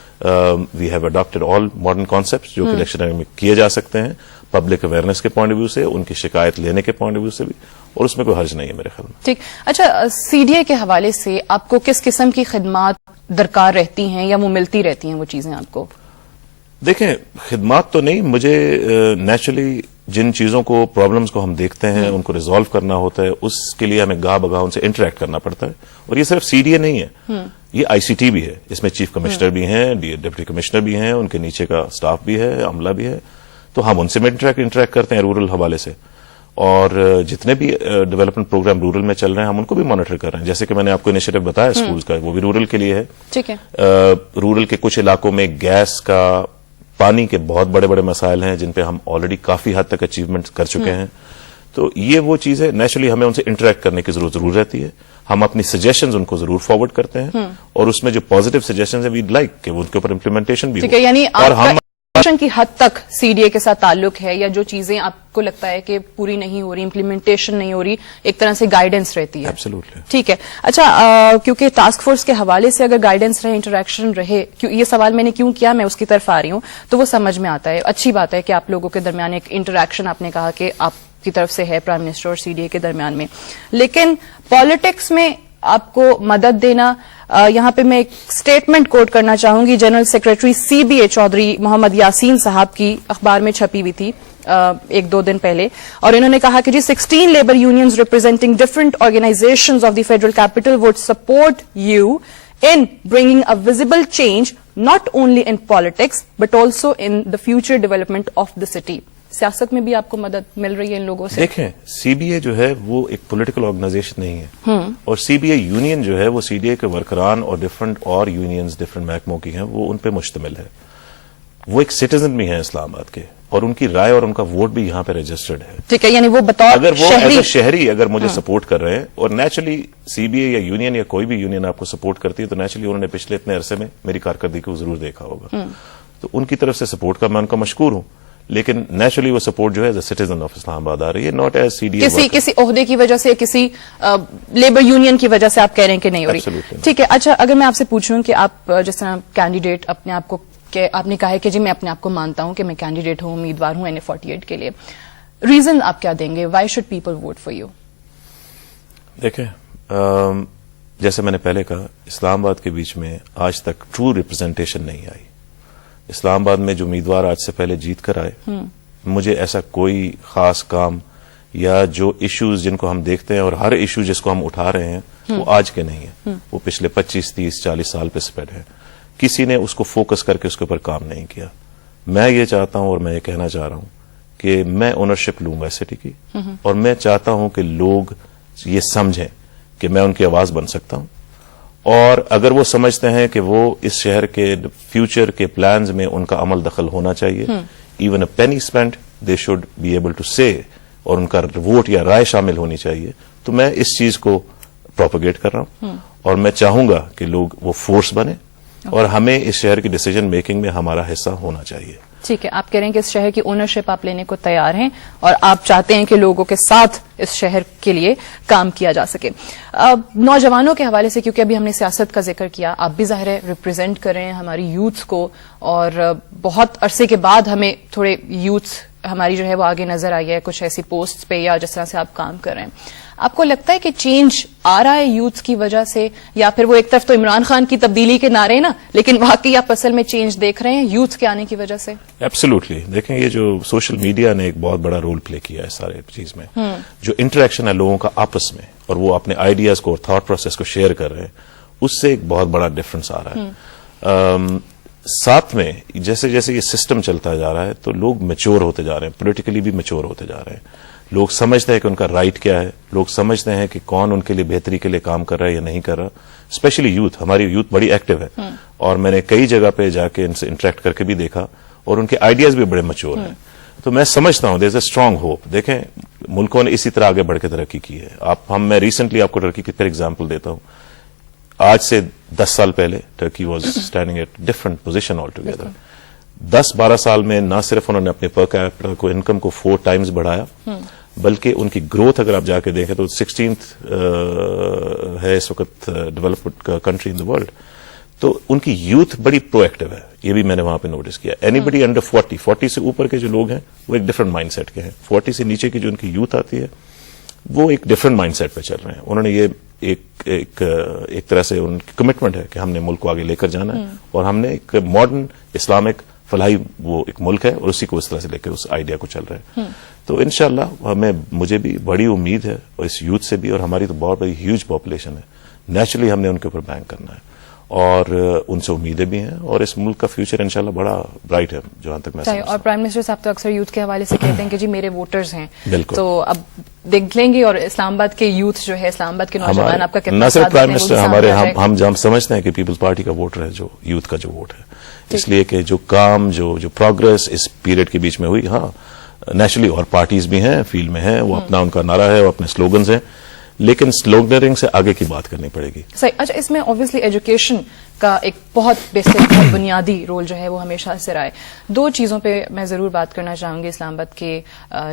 We have adapted all modern concepts جو کہ الیکشنئرنگ میں کیے جا سکتے ہیں, پبلک اویئرنیس کے پوائنٹ آف ویو سے, ان کی شکایت لینے کے پوائنٹ آف ویو سے بھی, اور اس میں کوئی حرج نہیں ہے میرے خیال میں. ٹھیک. اچھا, سی ڈی اے کے حوالے سے آپ کو کس قسم کی خدمات درکار رہتی ہیں یا وہ ملتی رہتی ہیں وہ چیزیں آپ کو؟ دیکھیں, خدمات تو نہیں, مجھے نیچرلی جن چیزوں کو پرابلمز کو ہم دیکھتے ہیں ان کو ریزالو کرنا ہوتا ہے, اس کے لیے ہمیں گاہ بگاہ ان سے انٹریکٹ کرنا پڑتا ہے. اور یہ صرف سی ڈی اے نہیں ہے, یہ آئی سی ٹی بھی ہے, اس میں چیف کمشنر بھی ہیں, ڈپٹی کمشنر بھی ہیں, ان کے نیچے کا اسٹاف بھی ہے, عملہ بھی ہے, تو ہم ان سے انٹریکٹ کرتے ہیں رورل حوالے سے. اور جتنے بھی ڈیولپمنٹ پروگرام رورل میں چل رہے ہیں ہم ان کو بھی مانیٹر کر رہے ہیں. جیسے کہ میں نے آپ کو انیشیٹو بتایا اسکولز کا, وہ بھی رورل کے لیے ہے. ٹھیک ہے. رورل کے کچھ علاقوں میں گیس کا, پانی کے بہت بڑے بڑے مسائل ہیں جن پہ ہم آلریڈی کافی حد تک اچیومنٹ کر چکے ہیں. تو یہ وہ چیز ہے, نیچرلی ہمیں ان سے انٹریکٹ کرنے کی ضرور رہتی ہے. ہم اپنی سجیشنز ان کو ضرور فارورڈ کرتے ہیں, اور اس میں جو پازیٹو سجیشنز ہیں ویڈ لائک کہ ان کے اوپر امپلیمنٹیشن بھی ہو. یعنی اور ہم کی حد تک سی ڈی اے کے ساتھ تعلق ہے, یا جو چیزیں آپ کو لگتا ہے کہ پوری نہیں ہو رہی, امپلیمنٹیشن نہیں ہو رہی, ایک طرح سے گائیڈنس رہتی ہے. Absolutely. ٹھیک ہے. اچھا, کیونکہ ٹاسک فورس کے حوالے سے اگر گائیڈنس رہے, انٹریکشن رہے, یہ سوال میں نے کیوں کیا, میں اس کی طرف آ رہی ہوں, تو وہ سمجھ میں آتا ہے. اچھی بات ہے کہ آپ لوگوں کے درمیان ایک انٹریکشن, آپ نے کہا کہ آپ کی طرف سے ہے پرائم منسٹر اور سی ڈی اے کے درمیان میں. لیکن پالیٹکس میں آپ کو مدد دینا, یہاں پہ میں ایک سٹیٹمنٹ کوٹ کرنا چاہوں گی, جنرل سیکرٹری سی بی اے چودھری محمد یاسین صاحب کی اخبار میں چھپی ہوئی تھی 1-2 دن پہلے, اور انہوں نے کہا کہ جی 16 labour unions representing different organisations of the federal capital would support you in bringing a visible change not only in politics but also in the future development of the city. سیاست میں بھی آپ کو مدد مل رہی ہے ان لوگوں سے؟ دیکھیں سی بی اے جو ہے وہ ایک پولیٹیکل آرگنائزیشن نہیں ہے، اور سی بی اے یونین جو ہے وہ سی ڈی اے کے ورکران اور ڈفرنٹ اور یونینز ڈفرنٹ محکموں کی ہیں، وہ ان پہ مشتمل ہے. وہ ایک سٹیزن بھی ہیں اسلام آباد کے، اور ان کی رائے اور ان کا ووٹ بھی یہاں پہ رجسٹرڈ ہے. ٹھیک ہے، یعنی وہ بطور اگر وہ ایز اے شہری اگر مجھے سپورٹ کر رہے ہیں، اور نیچرلی سی بی اے یا یونین یا کوئی بھی یونین آپ کو سپورٹ کرتی ہے، تو نیچرلی انہوں نے پچھلے اتنے عرصے میں میری کارکردگی کو ضرور دیکھا ہوگا، تو ان کی طرف سے سپورٹ کا میں ان کا مشکور ہوں. لیکن نیچرلی وہ سپورٹ جو ہے as a citizen of Islamabad آ رہی ہے، not as C D A. کسی عہدے کی وجہ سے، کسی لیبر یونین کی وجہ سے آپ کہہ رہے ہیں کہ نہیں ہو رہی؟ ٹھیک ہے. اچھا، اگر میں آپ سے پوچھوں کہ آپ جس طرح کینڈیڈیٹ اپنے آپ کو، کہ آپ نے کہا ہے کہ جی میں اپنے آپ کو مانتا ہوں کہ میں کینڈیڈیٹ ہوں، امیدوار ہوں NA48 کے لیے، ریزن آپ کیا دیں گے؟ Why should people vote for you? دیکھیں، جیسے میں نے پہلے کہا، اسلام آباد کے بیچ میں آج تک ٹرو ریپرزینٹیشن نہیں آئی. اسلام آباد میں جو امیدوار آج سے پہلے جیت کر آئے، مجھے ایسا کوئی خاص کام یا جو ایشوز جن کو ہم دیکھتے ہیں، اور ہر ایشو جس کو ہم اٹھا رہے ہیں وہ آج کے نہیں ہیں، وہ پچھلے 25 30 40 سال پہ اسپریڈ ہے. کسی نے اس کو فوکس کر کے اس کے اوپر کام نہیں کیا. میں یہ چاہتا ہوں اور میں یہ کہنا چاہ رہا ہوں کہ میں اونرشپ لوں گا سٹی کی، اور میں چاہتا ہوں کہ لوگ یہ سمجھیں کہ میں ان کی آواز بن سکتا ہوں، اور اگر وہ سمجھتے ہیں کہ وہ اس شہر کے فیوچر کے پلانز میں ان کا عمل دخل ہونا چاہیے، even a penny spent they should be able to say, اور ان کا ووٹ یا رائے شامل ہونی چاہیے، تو میں اس چیز کو پروپیگیٹ کر رہا ہوں. اور میں چاہوں گا کہ لوگ وہ فورس بنے، اور ہمیں اس شہر کی ڈیسیجن میکنگ میں ہمارا حصہ ہونا چاہیے. ٹھیک ہے، آپ کہہ رہے ہیں کہ اس شہر کی اونرشپ آپ لینے کو تیار ہیں، اور آپ چاہتے ہیں کہ لوگوں کے ساتھ اس شہر کے لیے کام کیا جا سکے. نوجوانوں کے حوالے سے، کیونکہ ابھی ہم نے سیاست کا ذکر کیا، آپ بھی ظاہر ہے ریپرزینٹ کر رہے ہیں ہماری یوتھ کو، اور بہت عرصے کے بعد ہمیں تھوڑے یوتھ ہماری جو ہے وہ آگے نظر آئی ہے کچھ ایسی پوسٹ پہ یا جس طرح سے آپ کام کر رہے ہیں. آپ کو لگتا ہے کہ چینج آ رہا ہے یوتھ کی وجہ سے، یا پھر وہ ایک طرف تو عمران خان کی تبدیلی کے نعرے نا، لیکن واقعی آپ اصل میں چینج دیکھ رہے ہیں یوتھ کے آنے کی وجہ سے؟ ایبسولوٹلی. دیکھیں، یہ جو سوشل میڈیا نے ایک بہت بڑا رول پلے کیا ہے سارے چیز میں، جو انٹریکشن ہے لوگوں کا آپس میں، اور وہ اپنے آئیڈیاز کو اور تھاٹ پروسیس کو شیئر کر رہے ہیں، اس سے ایک بہت بڑا ڈفرنس آ رہا ہے. ساتھ میں جیسے جیسے یہ سسٹم چلتا جا رہا ہے تو لوگ میچور ہوتے جا رہے ہیں، پولیٹیکلی بھی میچور ہوتے جا رہے ہیں. لوگ سمجھتے ہیں کہ ان کا رائٹ کیا ہے، لوگ سمجھتے ہیں کہ کون ان کے لیے بہتری کے لیے کام کر رہا ہے یا نہیں کر رہا. اسپیشلی یوتھ، ہماری یوتھ بڑی ایکٹیو ہے، اور میں نے کئی جگہ پہ جا کے ان سے انٹریکٹ کر کے بھی دیکھا، اور ان کے آئیڈیاز بھی بڑے میچور ہیں. تو میں سمجھتا ہوں دیر از اے اسٹرانگ ہوپ. دیکھیں، ملکوں نے اسی طرح آگے بڑھ کے ترقی کی ہے. میں ریسنٹلی آپ کو ٹرکی کی پھر ایگزامپل دیتا ہوں. آج سے 10 سال پہلے Turkey was standing at different position all together. 10-12 سال میں نہ صرف انہوں نے اپنے پر کیپٹا کو انکم کو 4 ٹائمز بڑھایا، بلکہ ان کی گروتھ اگر آپ جا کے دیکھیں تو 16th ہے اس وقت developed country in the world. تو ان کی یوتھ بڑی پرو ایکٹیو ہے، یہ بھی میں نے وہاں پہ نوٹس کیا. اینی بڈی انڈر 40 سے اوپر کے جو لوگ ہیں وہ ایک ڈفرنٹ مائنڈ سیٹ کے ہیں. 40 سے نیچے کی جو ان کی یوتھ آتی ہے وہ ایک ڈفرنٹ مائنڈ سیٹ پہ چل رہے ہیں. انہوں نے یہ ایک طرح سے ان کی کمٹمنٹ ہے کہ ہم نے ملک کو آگے لے کر جانا ہے، اور ہم نے ایک ماڈرن اسلامک فلاحی وہ ایک ملک ہے، اور اسی کو اس طرح سے لے کے اس آئیڈیا کو چل رہے ہیں. تو انشاءاللہ مجھے بھی بڑی امید ہے، اور اس یوتھ سے بھی، اور ہماری تو بہت بڑی ہیوج پاپولیشن ہے. نیچرلی ہم نے ان کے اوپر بینک کرنا ہے، اور ان سے امیدیں بھی ہیں، اور اس ملک کا فیوچر انشاءاللہ بڑا برائٹ ہے جہاں تک میں سمجھتا ہوں. اور پرائم منسٹر صاحب تو اکثر یوتھ کے حوالے سے کہتے ہیں کہ جی میرے ووٹرز ہیں. بالکل. تو اب دیکھ لیں گے، اور اسلام آباد کے یوتھ جو ہے، اسلام آباد کے نوجوان آپ کا کتنا نہ صرف ساتھ پرائم دیتے ہیں، منسٹر وہ بھی ہمارے سامنے آ جائے گا. ہم سمجھتے ہیں کہ پیپلز پارٹی کا ووٹر ہے جو یوتھ کا جو ووٹ ہے، اس لیے کہ جو کام جو پروگرس اس پیریڈ کے بیچ میں ہوئی، ہاں نیچرلی اور پارٹیز بھی ہیں فیلڈ میں ہیں، وہ اپنا ان کا نعرہ ہے، وہ اپنے سلوگنز ہیں، لیکن سلوگنرنگ سے آگے کی بات کرنی پڑے گی. صحیح. اچھا، اس میں اوبویسلی ایجوکیشن کا ایک بہت بیسک بہت بنیادی رول جو ہے وہ ہمیشہ سے رہا ہے. 2 چیزوں پہ میں ضرور بات کرنا چاہوں گی اسلام آباد کے،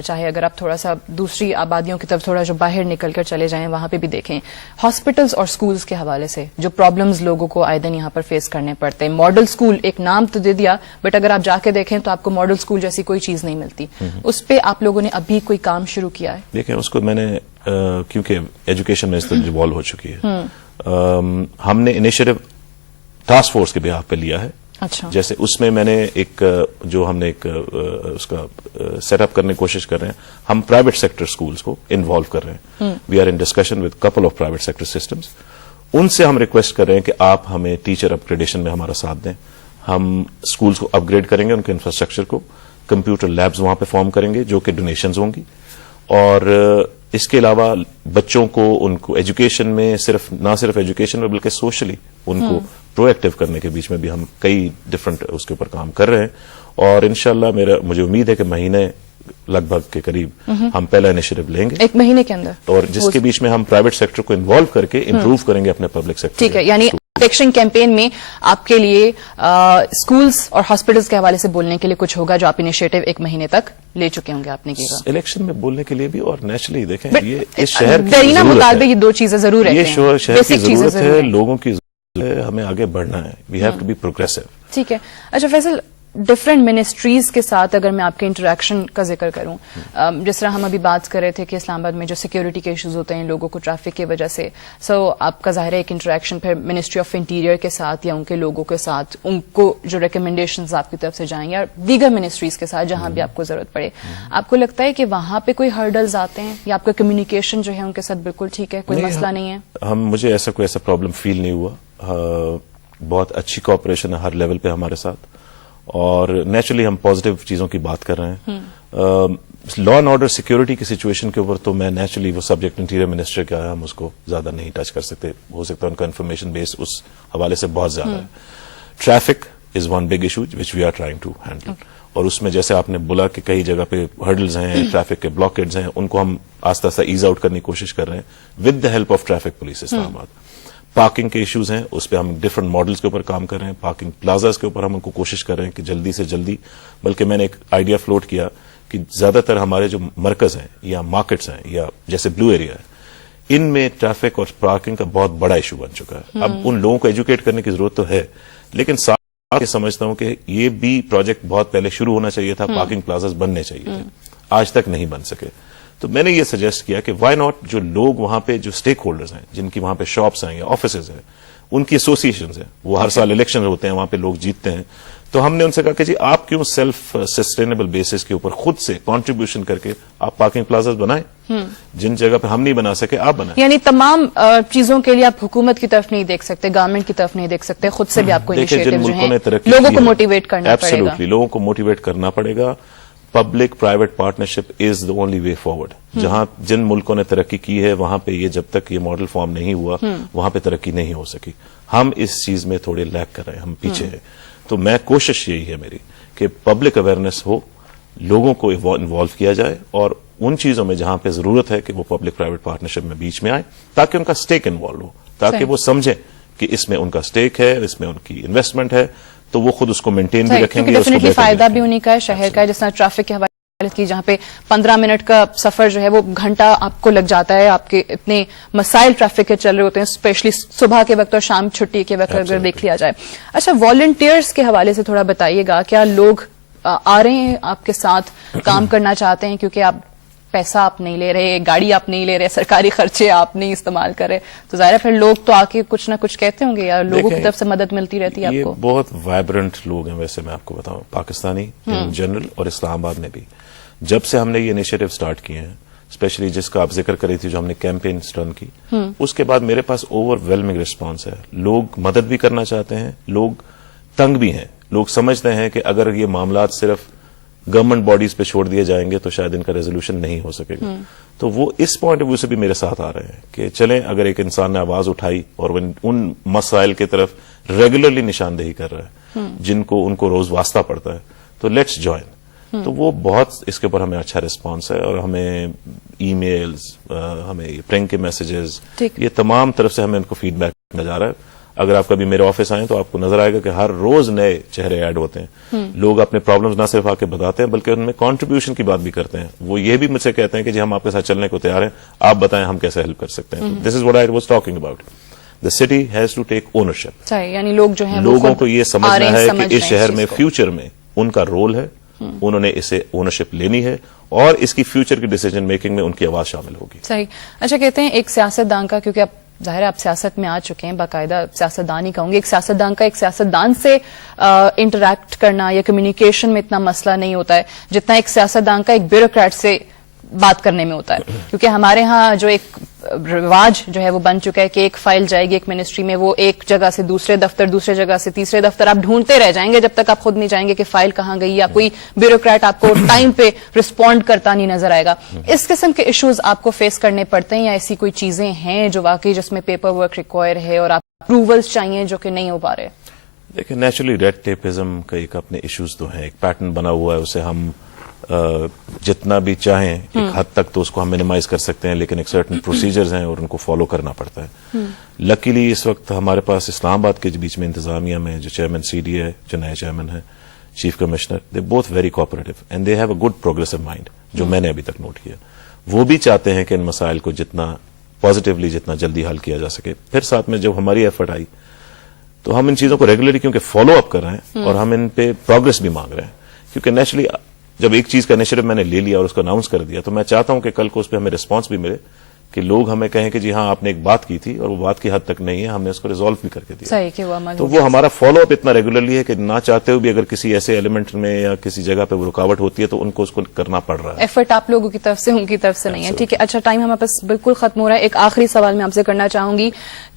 چاہے اگر آپ تھوڑا سا دوسری آبادیوں کی طرف تھوڑا جو باہر نکل کر چلے جائیں وہاں پہ بھی دیکھیں. ہاسپٹلز اور سکولز کے حوالے سے جو پرابلمز لوگوں کو آئے دن یہاں پر فیس کرنے پڑتے ہیں. ماڈل سکول ایک نام تو دے دیا، بٹ اگر آپ جا کے دیکھیں تو آپ کو ماڈل سکول جیسی کوئی چیز نہیں ملتی. اس پہ آپ لوگوں نے ابھی کوئی کام شروع کیا ہے؟ دیکھیں، اس کو میں نے کیونکہ ایجوکیشن میں اس طرح ایوالو ہو چکی ہے، ہم نے انیشیٹو ٹاسک فورس کے بہاف پہ لیا ہے. اچھا. جیسے اس میں میں نے ایک جو ہم نے ایک اس کا سیٹ اپ کرنے کی کوشش کر رہے ہیں، ہم پرائیویٹ سیکٹر سکولز کو انوالو کر رہے ہیں. We are in discussion with couple of private sector systems. ان سے ہم ریکویسٹ کر رہے ہیں کہ آپ ہمیں ٹیچر اپ گریڈیشن میں ہمارا ساتھ دیں، ہم اسکولس کو اپ گریڈ کریں گے, ان کے انفراسٹرکچر کو, کمپیوٹر لیبز وہاں پہ فارم کریں گے جو کہ ڈونیشنز ہوں گی, اور اس کے علاوہ بچوں کو ان کو ایجوکیشن میں نہ صرف ایجوکیشن میں بلکہ سوشلی ان کو پرو ایکٹیو کرنے کے بیچ میں بھی ہم کئی ڈفرنٹ اس کے اوپر کام کر رہے ہیں, اور انشاءاللہ مجھے امید ہے کہ مہینے لگ بھگ کے قریب ہم پہلا انیشیٹو لیں گے, 1 مہینے کے اندر, اور جس کے بیچ میں ہم پرائیویٹ سیکٹر کو انوالو کر کے امپروو کریں گے اپنے پبلک سیکٹر. ٹھیک ہے, یعنی الیکشن کیمپین میں آپ کے لیے اسکولز اور ہاسپٹلس کے حوالے سے بولنے کے لیے کچھ ہوگا جو آپ انیشیٹو 1 مہینے تک لے چکے ہوں گے آپ نے کیا الیکشن میں بولنے کے لیے بھی, اور نیچرلی دیکھیں یہ اس شہر کی دیرینہ مطالبے یہ 2 چیزیں ضرور رہتی ہیں, یہ شہر کی ضرورت ہے, لوگوں کی ضرورت ہے, ہمیں آگے بڑھنا ہے, we have to be progressive. ٹھیک ہے. اچھا فیصل, ڈفرینٹ منسٹریز کے ساتھ اگر میں آپ کے انٹریکشن کا ذکر کروں, جس طرح ہم ابھی بات کر رہے تھے کہ اسلام آباد میں جو سیکیورٹی کے ایشوز ہوتے ہیں لوگوں کو ٹریفک کی وجہ سے, آپ کا ظاہر ہے ایک انٹریکشن پھر منسٹری آف انٹیریئر کے ساتھ یا ان کے لوگوں کے ساتھ, ان کو جو ریکمنڈیشنز آپ کی طرف سے جائیں یا دیگر منسٹریز کے ساتھ جہاں بھی آپ کو ضرورت پڑے, آپ کو لگتا ہے کہ وہاں پہ کوئی ہرڈلز آتے ہیں یا آپ کا کمیونیکیشن جو ہے ان کے ساتھ بالکل ٹھیک ہے, کوئی مسئلہ نہیں ہے؟ مجھے ایسا پرابلم فیل نہیں ہوا, بہت اچھی کوآپریشن ہے ہر لیول پہ ہمارے ساتھ, اور نیچرلی ہم پازیٹیو چیزوں کی بات کر رہے ہیں. لا اینڈ آرڈر سیکورٹی کی سچویشن کے اوپر تو میں نیچرلی وہ سبجیکٹ انٹیریئر منسٹر کا ہے, ہم اس کو زیادہ نہیں ٹچ کر سکتے, ہو سکتا ہے ان کا انفارمیشن بیس اس حوالے سے بہت زیادہ ہے. Traffic is one big issue which we are trying to handle, اور اس میں جیسے آپ نے بولا کہ کئی جگہ پہ ہرڈلز ہیں, ٹریفک کے بلاکیڈز ہیں, ان کو ہم آہستہ آہستہ ایز آؤٹ کرنے کی کوشش کر رہے ہیں with the help of traffic police Islamabad. Parking کے ایشوز ہیں, اس پہ ہم ڈفرنٹ ماڈلز کے اوپر کام کر رہے ہیں, پارکنگ پلازاز کے اوپر ہم ان کو کوشش کر رہے ہیں کہ جلدی سے جلدی, بلکہ میں نے ایک آئیڈیا فلوٹ کیا کہ زیادہ تر ہمارے جو مرکز ہیں یا مارکیٹس ہیں یا جیسے بلو ایریا ہے, ان میں ٹریفک اور پارکنگ کا بہت بڑا ایشو بن چکا ہے. اب ان لوگوں کو ایجوکیٹ کرنے کی ضرورت تو ہے, لیکن ساتھ یہ سمجھتا ہوں کہ یہ بھی پروجیکٹ بہت پہلے شروع ہونا چاہیے تھا, پارکنگ پلازاز بننے چاہیے تھے, آج تک نہیں بن سکے. تو میں نے یہ سجیسٹ کیا کہ وائی ناٹ جو لوگ وہاں پہ جو اسٹیک ہولڈرز ہیں, جن کی وہاں پہ شاپس ہیں یا آفیسز ہیں, ان کی ایسوسیشنز ہیں, وہ ہر سال الیکشن ہوتے ہیں, وہاں پہ لوگ جیتتے ہیں, تو ہم نے ان سے کہا کہ جی آپ کیوں سیلف سسٹینیبل بیسس کے اوپر خود سے کنٹریبیوشن کر کے آپ پارکنگ پلازاز بنائیں, جن جگہ پہ ہم نہیں بنا سکے آپ بنائیں. یعنی تمام چیزوں کے لیے آپ حکومت کی طرف نہیں دیکھ سکتے, گورنمنٹ کی طرف نہیں دیکھ سکتے, خود سے بھی آپ کو انیشیٹو جو ہیں لوگوں کو موٹیویٹ کرنا پڑے گا. ایبسولوٹلی لوگوں کو موٹیویٹ کرنا پڑے گا. Public private partnership is the only way forward. جہاں جن ملکوں نے ترقی کی ہے وہاں پہ یہ جب تک یہ ماڈل فارم نہیں ہوا وہاں پہ ترقی نہیں ہو سکی. ہم اس چیز میں تھوڑے لیک کر رہے ہیں, ہم پیچھے ہیں. تو میں کوشش یہی ہے میری کہ پبلک اویئرنیس ہو, لوگوں کو انوالو کیا جائے, اور ان چیزوں میں جہاں پہ ضرورت ہے کہ وہ پبلک پرائیویٹ پارٹنرشپ میں بیچ میں آئے, تاکہ ان کا اسٹیک انوالو ہو, تاکہ وہ سمجھیں کہ اس میں ان کا اسٹیک ہے, اس میں ان کی انویسٹمنٹ ہے, تو وہ خود اس کو مینٹین بھی رکھیں گے. ڈیفینیٹلی فائدہ بھی انہیں کا ہے, شہر کا ہے, جس طرح ٹریفک کے حوالے کی جہاں پہ 15 منٹ کا سفر جو ہے وہ گھنٹہ آپ کو لگ جاتا ہے, آپ کے اتنے مسائل ٹریفک کے چل رہے ہوتے ہیں, اسپیشلی صبح کے وقت اور شام چھٹی کے وقت اگر دیکھ لیا جائے. اچھا, والنٹیئرز کے حوالے سے تھوڑا بتائیے گا, کیا لوگ آ رہے ہیں آپ کے ساتھ, کام کرنا چاہتے ہیں, کیونکہ آپ پیسہ آپ نہیں لے رہے, گاڑی آپ نہیں لے رہے, سرکاری خرچے آپ نہیں استعمال کر رہے, تو ظاہر ہے پھر لوگ تو آ کے کچھ نہ کچھ کہتے ہوں گے, یا لوگوں کی طرف سے مدد ملتی رہتی ہے آپ کو؟ یہ بہت وائبرنٹ لوگ ہیں ویسے, میں آپ کو بتاؤں, پاکستانی ان جنرل اور اسلام آباد میں بھی. جب سے ہم نے یہ انیشیٹو سٹارٹ کیے ہیں, اسپیشلی جس کا آپ ذکر کر رہی تھی جو ہم نے کیمپین رن کی, اس کے بعد میرے پاس اوور ویلمنگ ریسپانس ہے. لوگ مدد بھی کرنا چاہتے ہیں, لوگ تنگ بھی ہیں, لوگ سمجھتے ہیں کہ اگر یہ معاملات صرف گورنمنٹ باڈیز پہ چھوڑ دیے جائیں گے تو شاید ان کا ریزولوشن نہیں ہو سکے گا. تو وہ اس پوائنٹ آف ویو سے بھی میرے ساتھ آ رہے ہیں کہ چلیں, اگر ایک انسان نے آواز اٹھائی اور ان مسائل کی طرف ریگولرلی نشاندہی کر رہا ہے جن کو ان کو روز واسطہ پڑتا ہے, تو لیٹس جوائن. تو وہ بہت اس کے اوپر ہمیں اچھا ریسپانس ہے, اور ہمیں ای میلز, ہمیں پرنگ کے میسجز, یہ تمام طرف سے ہمیں ان کو فیڈ بیک مل جا رہا ہے. اگر آپ کبھی میرے آفس آئیں تو آپ کو نظر آئے گا کہ ہر روز نئے چہرے ایڈ ہوتے ہیں. لوگ اپنے پرابلمز نہ صرف آ کے بتاتے ہیں بلکہ ان میں کنٹریبیوشن کی بات بھی کرتے ہیں. وہ یہ بھی مجھ سے کہتے ہیں کہ جی ہم آپ کے ساتھ چلنے کو تیار ہیں, آپ بتائیں ہم کیسے ہیلپ کر سکتے ہیں. This is what I was talking about. The city has to take ownership. یعنی لوگ جو ہیں لوگوں کو یہ سمجھنا ہے کہ اس شہر میں فیوچر میں ان کا رول ہے, انہوں نے اسے اونرشپ لینی ہے, اور اس کی فیوچر کی ڈیسیجن میکنگ میں ان کی آواز شامل ہوگی. صحیح. اچھا, کہتے ہیں ایک سیاستدان کا, کیونکہ آپ ظاہر ہے آپ سیاست میں آ چکے ہیں, باقاعدہ سیاستدان ہی کہوں گے, ایک سیاستدان کا ایک سیاستدان سے انٹریکٹ کرنا یا کمیونیکیشن میں اتنا مسئلہ نہیں ہوتا ہے جتنا ایک سیاستدان کا ایک بیوروکریٹ سے بات کرنے میں ہوتا ہے, کیونکہ ہمارے ہاں جو ایک رواج جو ہے وہ بن چکا ہے کہ ایک فائل جائے گی ایک منسٹری میں, وہ ایک جگہ سے دوسرے دفتر, دوسرے جگہ سے تیسرے دفتر, آپ ڈھونڈتے رہ جائیں گے جب تک آپ خود نہیں جائیں گے کہ فائل کہاں گئی, یا کوئی بیوروکریٹ آپ کو ٹائم پہ رسپونڈ کرتا نہیں نظر آئے گا. اس قسم کے ایشوز آپ کو فیس کرنے پڑتے ہیں, یا ایسی کوئی چیزیں ہیں جو واقعی جس میں پیپر ورک ریکوائر ہے اور آپ اپروولس چاہیے جو کہ نہیں ہو پا رہے؟ دیکھیں, نیچرلی ریڈ ٹیپزم کا ایک اپنے ایشوز تو ہیں, ایک پیٹرن بنا ہوا ہے, اسے ہم جتنا بھی چاہیں ایک حد تک تو اس کو ہم منیمائز کر سکتے ہیں, لیکن ایک سرٹن پروسیجرز ہیں اور ان کو فالو کرنا پڑتا ہے. لکیلی اس وقت ہمارے پاس اسلام آباد کے بیچ میں انتظامیہ میں جو چیئرمین سی ڈی ہے, جو نئے چیئرمین ہیں, chief commissioner, they both very cooperative and they have a good progressive mind, جو میں نے ابھی تک نوٹ کیا. وہ بھی چاہتے ہیں کہ ان مسائل کو جتنا پازیٹیولی جتنا جلدی حل کیا جا سکے. پھر ساتھ میں جب ہماری ایفرٹ آئی تو ہم ان چیزوں کو ریگولرلی کیونکہ فالو اپ کر رہے ہیں اور ہم ان پہ پروگرس بھی مانگ رہے ہیں, کیونکہ نیچرلی جب ایک چیز کا انیشیٹو میں نے لے لیا اور اس کو اناؤنس کر دیا تو میں چاہتا ہوں کہ کل کو اس پہ ہمیں ریسپانس بھی ملے, کہ لوگ ہمیں کہیں کہ جی ہاں آپ نے ایک بات کی تھی اور وہ بات کی حد تک نہیں ہے, ہم نے اس کو ریزالو بھی کر کے دیا. صحیح کہ وہ عمل تو وہ ہمارا فالو اپ اتنا ریگولرلی ہے کہ نہ چاہتے ہوئے بھی اگر کسی ایسے ایلیمنٹ میں یا کسی جگہ پہ وہ رکاوٹ ہوتی ہے تو ان کو اس کو کرنا پڑ رہا ہے. ایفرٹ آپ لوگوں کی طرف سے, ان کی طرف سے نہیں ہے. ٹھیک ہے, اچھا ٹائم ہمارے پاس بالکل ختم ہو رہا ہے. ایک آخری سوال میں آپ سے کرنا چاہوں گی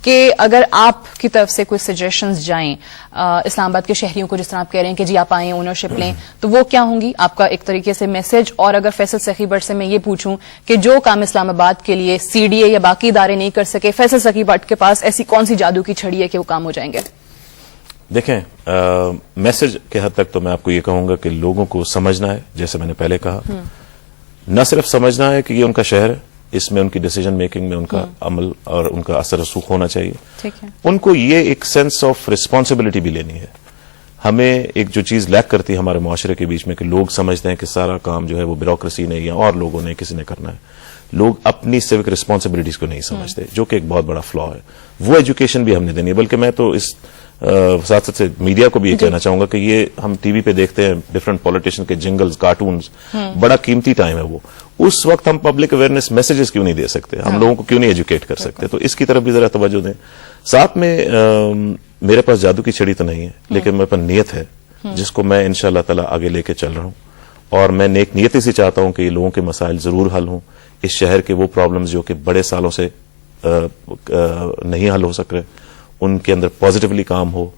کہ اگر آپ کی طرف سے کوئی سجیشنز جائیں اسلام آباد کے شہریوں کو, جس طرح آپ کہہ رہے ہیں کہ جی آپ آئیں اونرشپ لیں, تو وہ کیا ہوں گی آپ کا ایک طریقے سے میسج؟ اور اگر فیصل سخی بٹ سے میں یہ پوچھوں کہ جو کام اسلام آباد کے لیے سی ڈی اے یا باقی ادارے نہیں کر سکے, فیصل سخی بٹ کے پاس ایسی کون سی جادو کی چھڑی ہے کہ وہ کام ہو جائیں گے؟ دیکھیں, میسج کے حد تک تو میں آپ کو یہ کہوں گا کہ لوگوں کو سمجھنا ہے, جیسے میں نے پہلے کہا, نہ صرف سمجھنا ہے کہ یہ ان کا شہر ہے, اس میں ان کی ڈیسیجن میکنگ میں ان کا عمل اور ان کا اثر رسوخ ہونا چاہیے. ٹھیک ہے, ان کو یہ ایک سینس آف ریسپانسبلٹی بھی لینی ہے. ہمیں ایک جو چیز لیک کرتی ہے ہمارے معاشرے کے بیچ میں کہ لوگ سمجھتے ہیں کہ سارا کام جو ہے وہ بیوروکریسی نے یا اور لوگوں نے کسی نے کرنا ہے, لوگ اپنی سیوک ریسپانسبلٹیز کو نہیں سمجھتے, جو کہ ایک بہت بڑا فلا ہے. وہ ایجوکیشن بھی ہم نے دینی ہے. بلکہ میں تو اس ساتھ سے میڈیا کو بھی یہ کہنا چاہوں گا کہ یہ ہم ٹی وی پہ دیکھتے ہیں ڈفرنٹ پولیٹیشین کے جنگلز, کارٹونز, بڑا قیمتی ٹائم ہے وہ. اس وقت ہم پبلک اویئرنیس میسیجز کیوں نہیں دے سکتے, ہم لوگوں کو کیوں نہیں ایجوکیٹ کر سکتے؟ تو اس کی طرف بھی ذرا توجہ دیں. ساتھ میں میرے پاس جادو کی چھڑی تو نہیں ہے, لیکن میرے پاس نیت ہے جس کو میں انشاءاللہ تعالی آگے لے کے چل رہا ہوں, اور میں نیک نیتی سے چاہتا ہوں کہ یہ لوگوں کے مسائل ضرور حل ہوں. اس شہر کے وہ پرابلمز جو کہ بڑے سالوں سے نہیں حل ہو سک رہے, ان کے اندر پازیٹیولی کام ہو.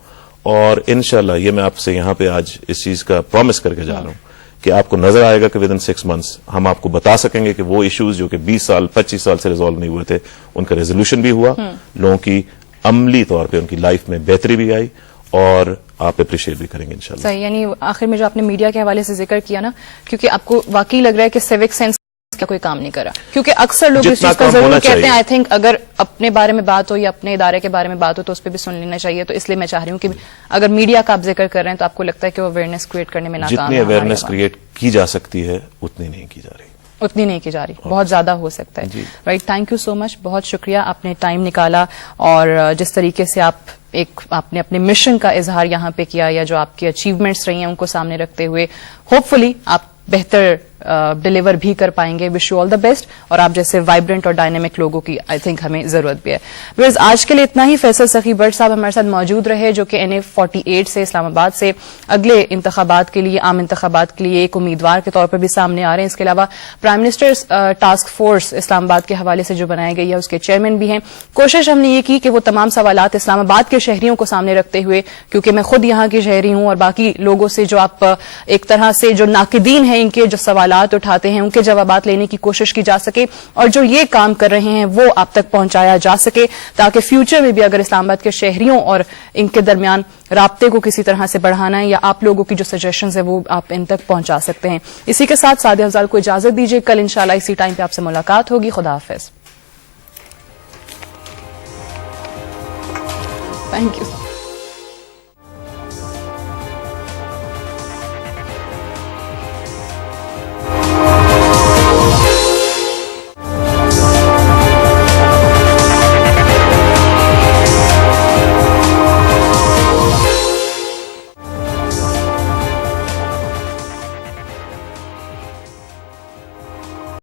اور انشاءاللہ یہ میں آپ سے یہاں پہ آج اس چیز کا پرومس کر کے جا رہا ہوں کہ آپ کو نظر آئے گا کہ ود ان 6 months ہم آپ کو بتا سکیں گے کہ وہ ایشوز جو کہ 20 سال 25 سال سے ریزالو نہیں ہوئے تھے, ان کا ریزولوشن بھی ہوا, لوگوں کی عملی طور پہ ان کی لائف میں بہتری بھی آئی, اور آپ اپریشیٹ بھی کریں گے انشاءاللہ. صحیح, یعنی آخر میں جو آپ نے میڈیا کے حوالے سے ذکر کیا نا, کیونکہ آپ کو واقعی لگ رہا ہے کہ سیوک سینس کا کوئی کام نہیں کرا, کیونکہ اکثر لوگ اس چیز کا ضرور کہتے ہیں. آئی تھنک اگر اپنے بارے میں بات ہو یا اپنے ادارے کے بارے میں بات ہو تو اس پہ بھی سن لینا چاہیے. تو اس لیے میں چاہ رہی ہوں کہ اگر میڈیا کا آپ ذکر کر رہے ہیں تو آپ کو لگتا ہے کہ وہ اویئرنیس کریٹ کرنے میں ناکام ہے. جتنی اویئرنیس کریٹ کی جا سکتی ہے اتنی نہیں کی جا رہی, اتنی نہیں کی جا رہی, بہت زیادہ ہو سکتا ہے. رائٹ, تھینک یو سو مچ, بہت شکریہ, آپ نے ٹائم نکالا اور جس طریقے سے آپ نے اپنے مشن کا اظہار یہاں پہ کیا, یا جو آپ کی اچیومنٹس رہی ہیں ان کو سامنے رکھتے ہوئے, ہوپ فلی آپ بہتر ڈیلیور بھی کر پائیں گے. Wish you all the best, اور آپ جیسے وائبرنٹ اور ڈائنامک لوگوں کی آئی تھنک ہمیں ضرورت بھی ہے. ویئرز آج کے لیے اتنا ہی. فیصل سخی بٹ صاحب ہمارے ساتھ موجود رہے, جو کہ NA 48 سے اسلام آباد سے اگلے انتخابات کے لیے, عام انتخابات کے لیے ایک امیدوار کے طور پر بھی سامنے آ رہے ہیں. اس کے علاوہ پرائم منسٹر ٹاسک فورس اسلام آباد کے حوالے سے جو بنائی گئی ہے اس کے چیئرمین بھی ہیں. کوشش ہم نے یہ کی کہ وہ تمام سوالات اسلام آباد کے شہریوں کو سامنے رکھتے ہوئے, کیونکہ میں خود یہاں کی شہری ہوں, اور باقی لوگوں سے جو آپ ایک طرح سے جو ناقدین ہیں ان کے جو سوالات اٹھاتے ہیں ان کے جوابات لینے کی کوشش کی جا سکے, اور جو یہ کام کر رہے ہیں وہ آپ تک پہنچایا جا سکے, تاکہ فیوچر میں بھی اگر اسلام آباد کے شہریوں اور ان کے درمیان رابطے کو کسی طرح سے بڑھانا ہے, یا آپ لوگوں کی جو سجیشنز ہیں وہ آپ ان تک پہنچا سکتے ہیں. اسی کے ساتھ سعدیہ افضال کو اجازت دیجیے, کل انشاءاللہ اسی ٹائم پہ آپ سے ملاقات ہوگی. خدا حافظ. Thank you.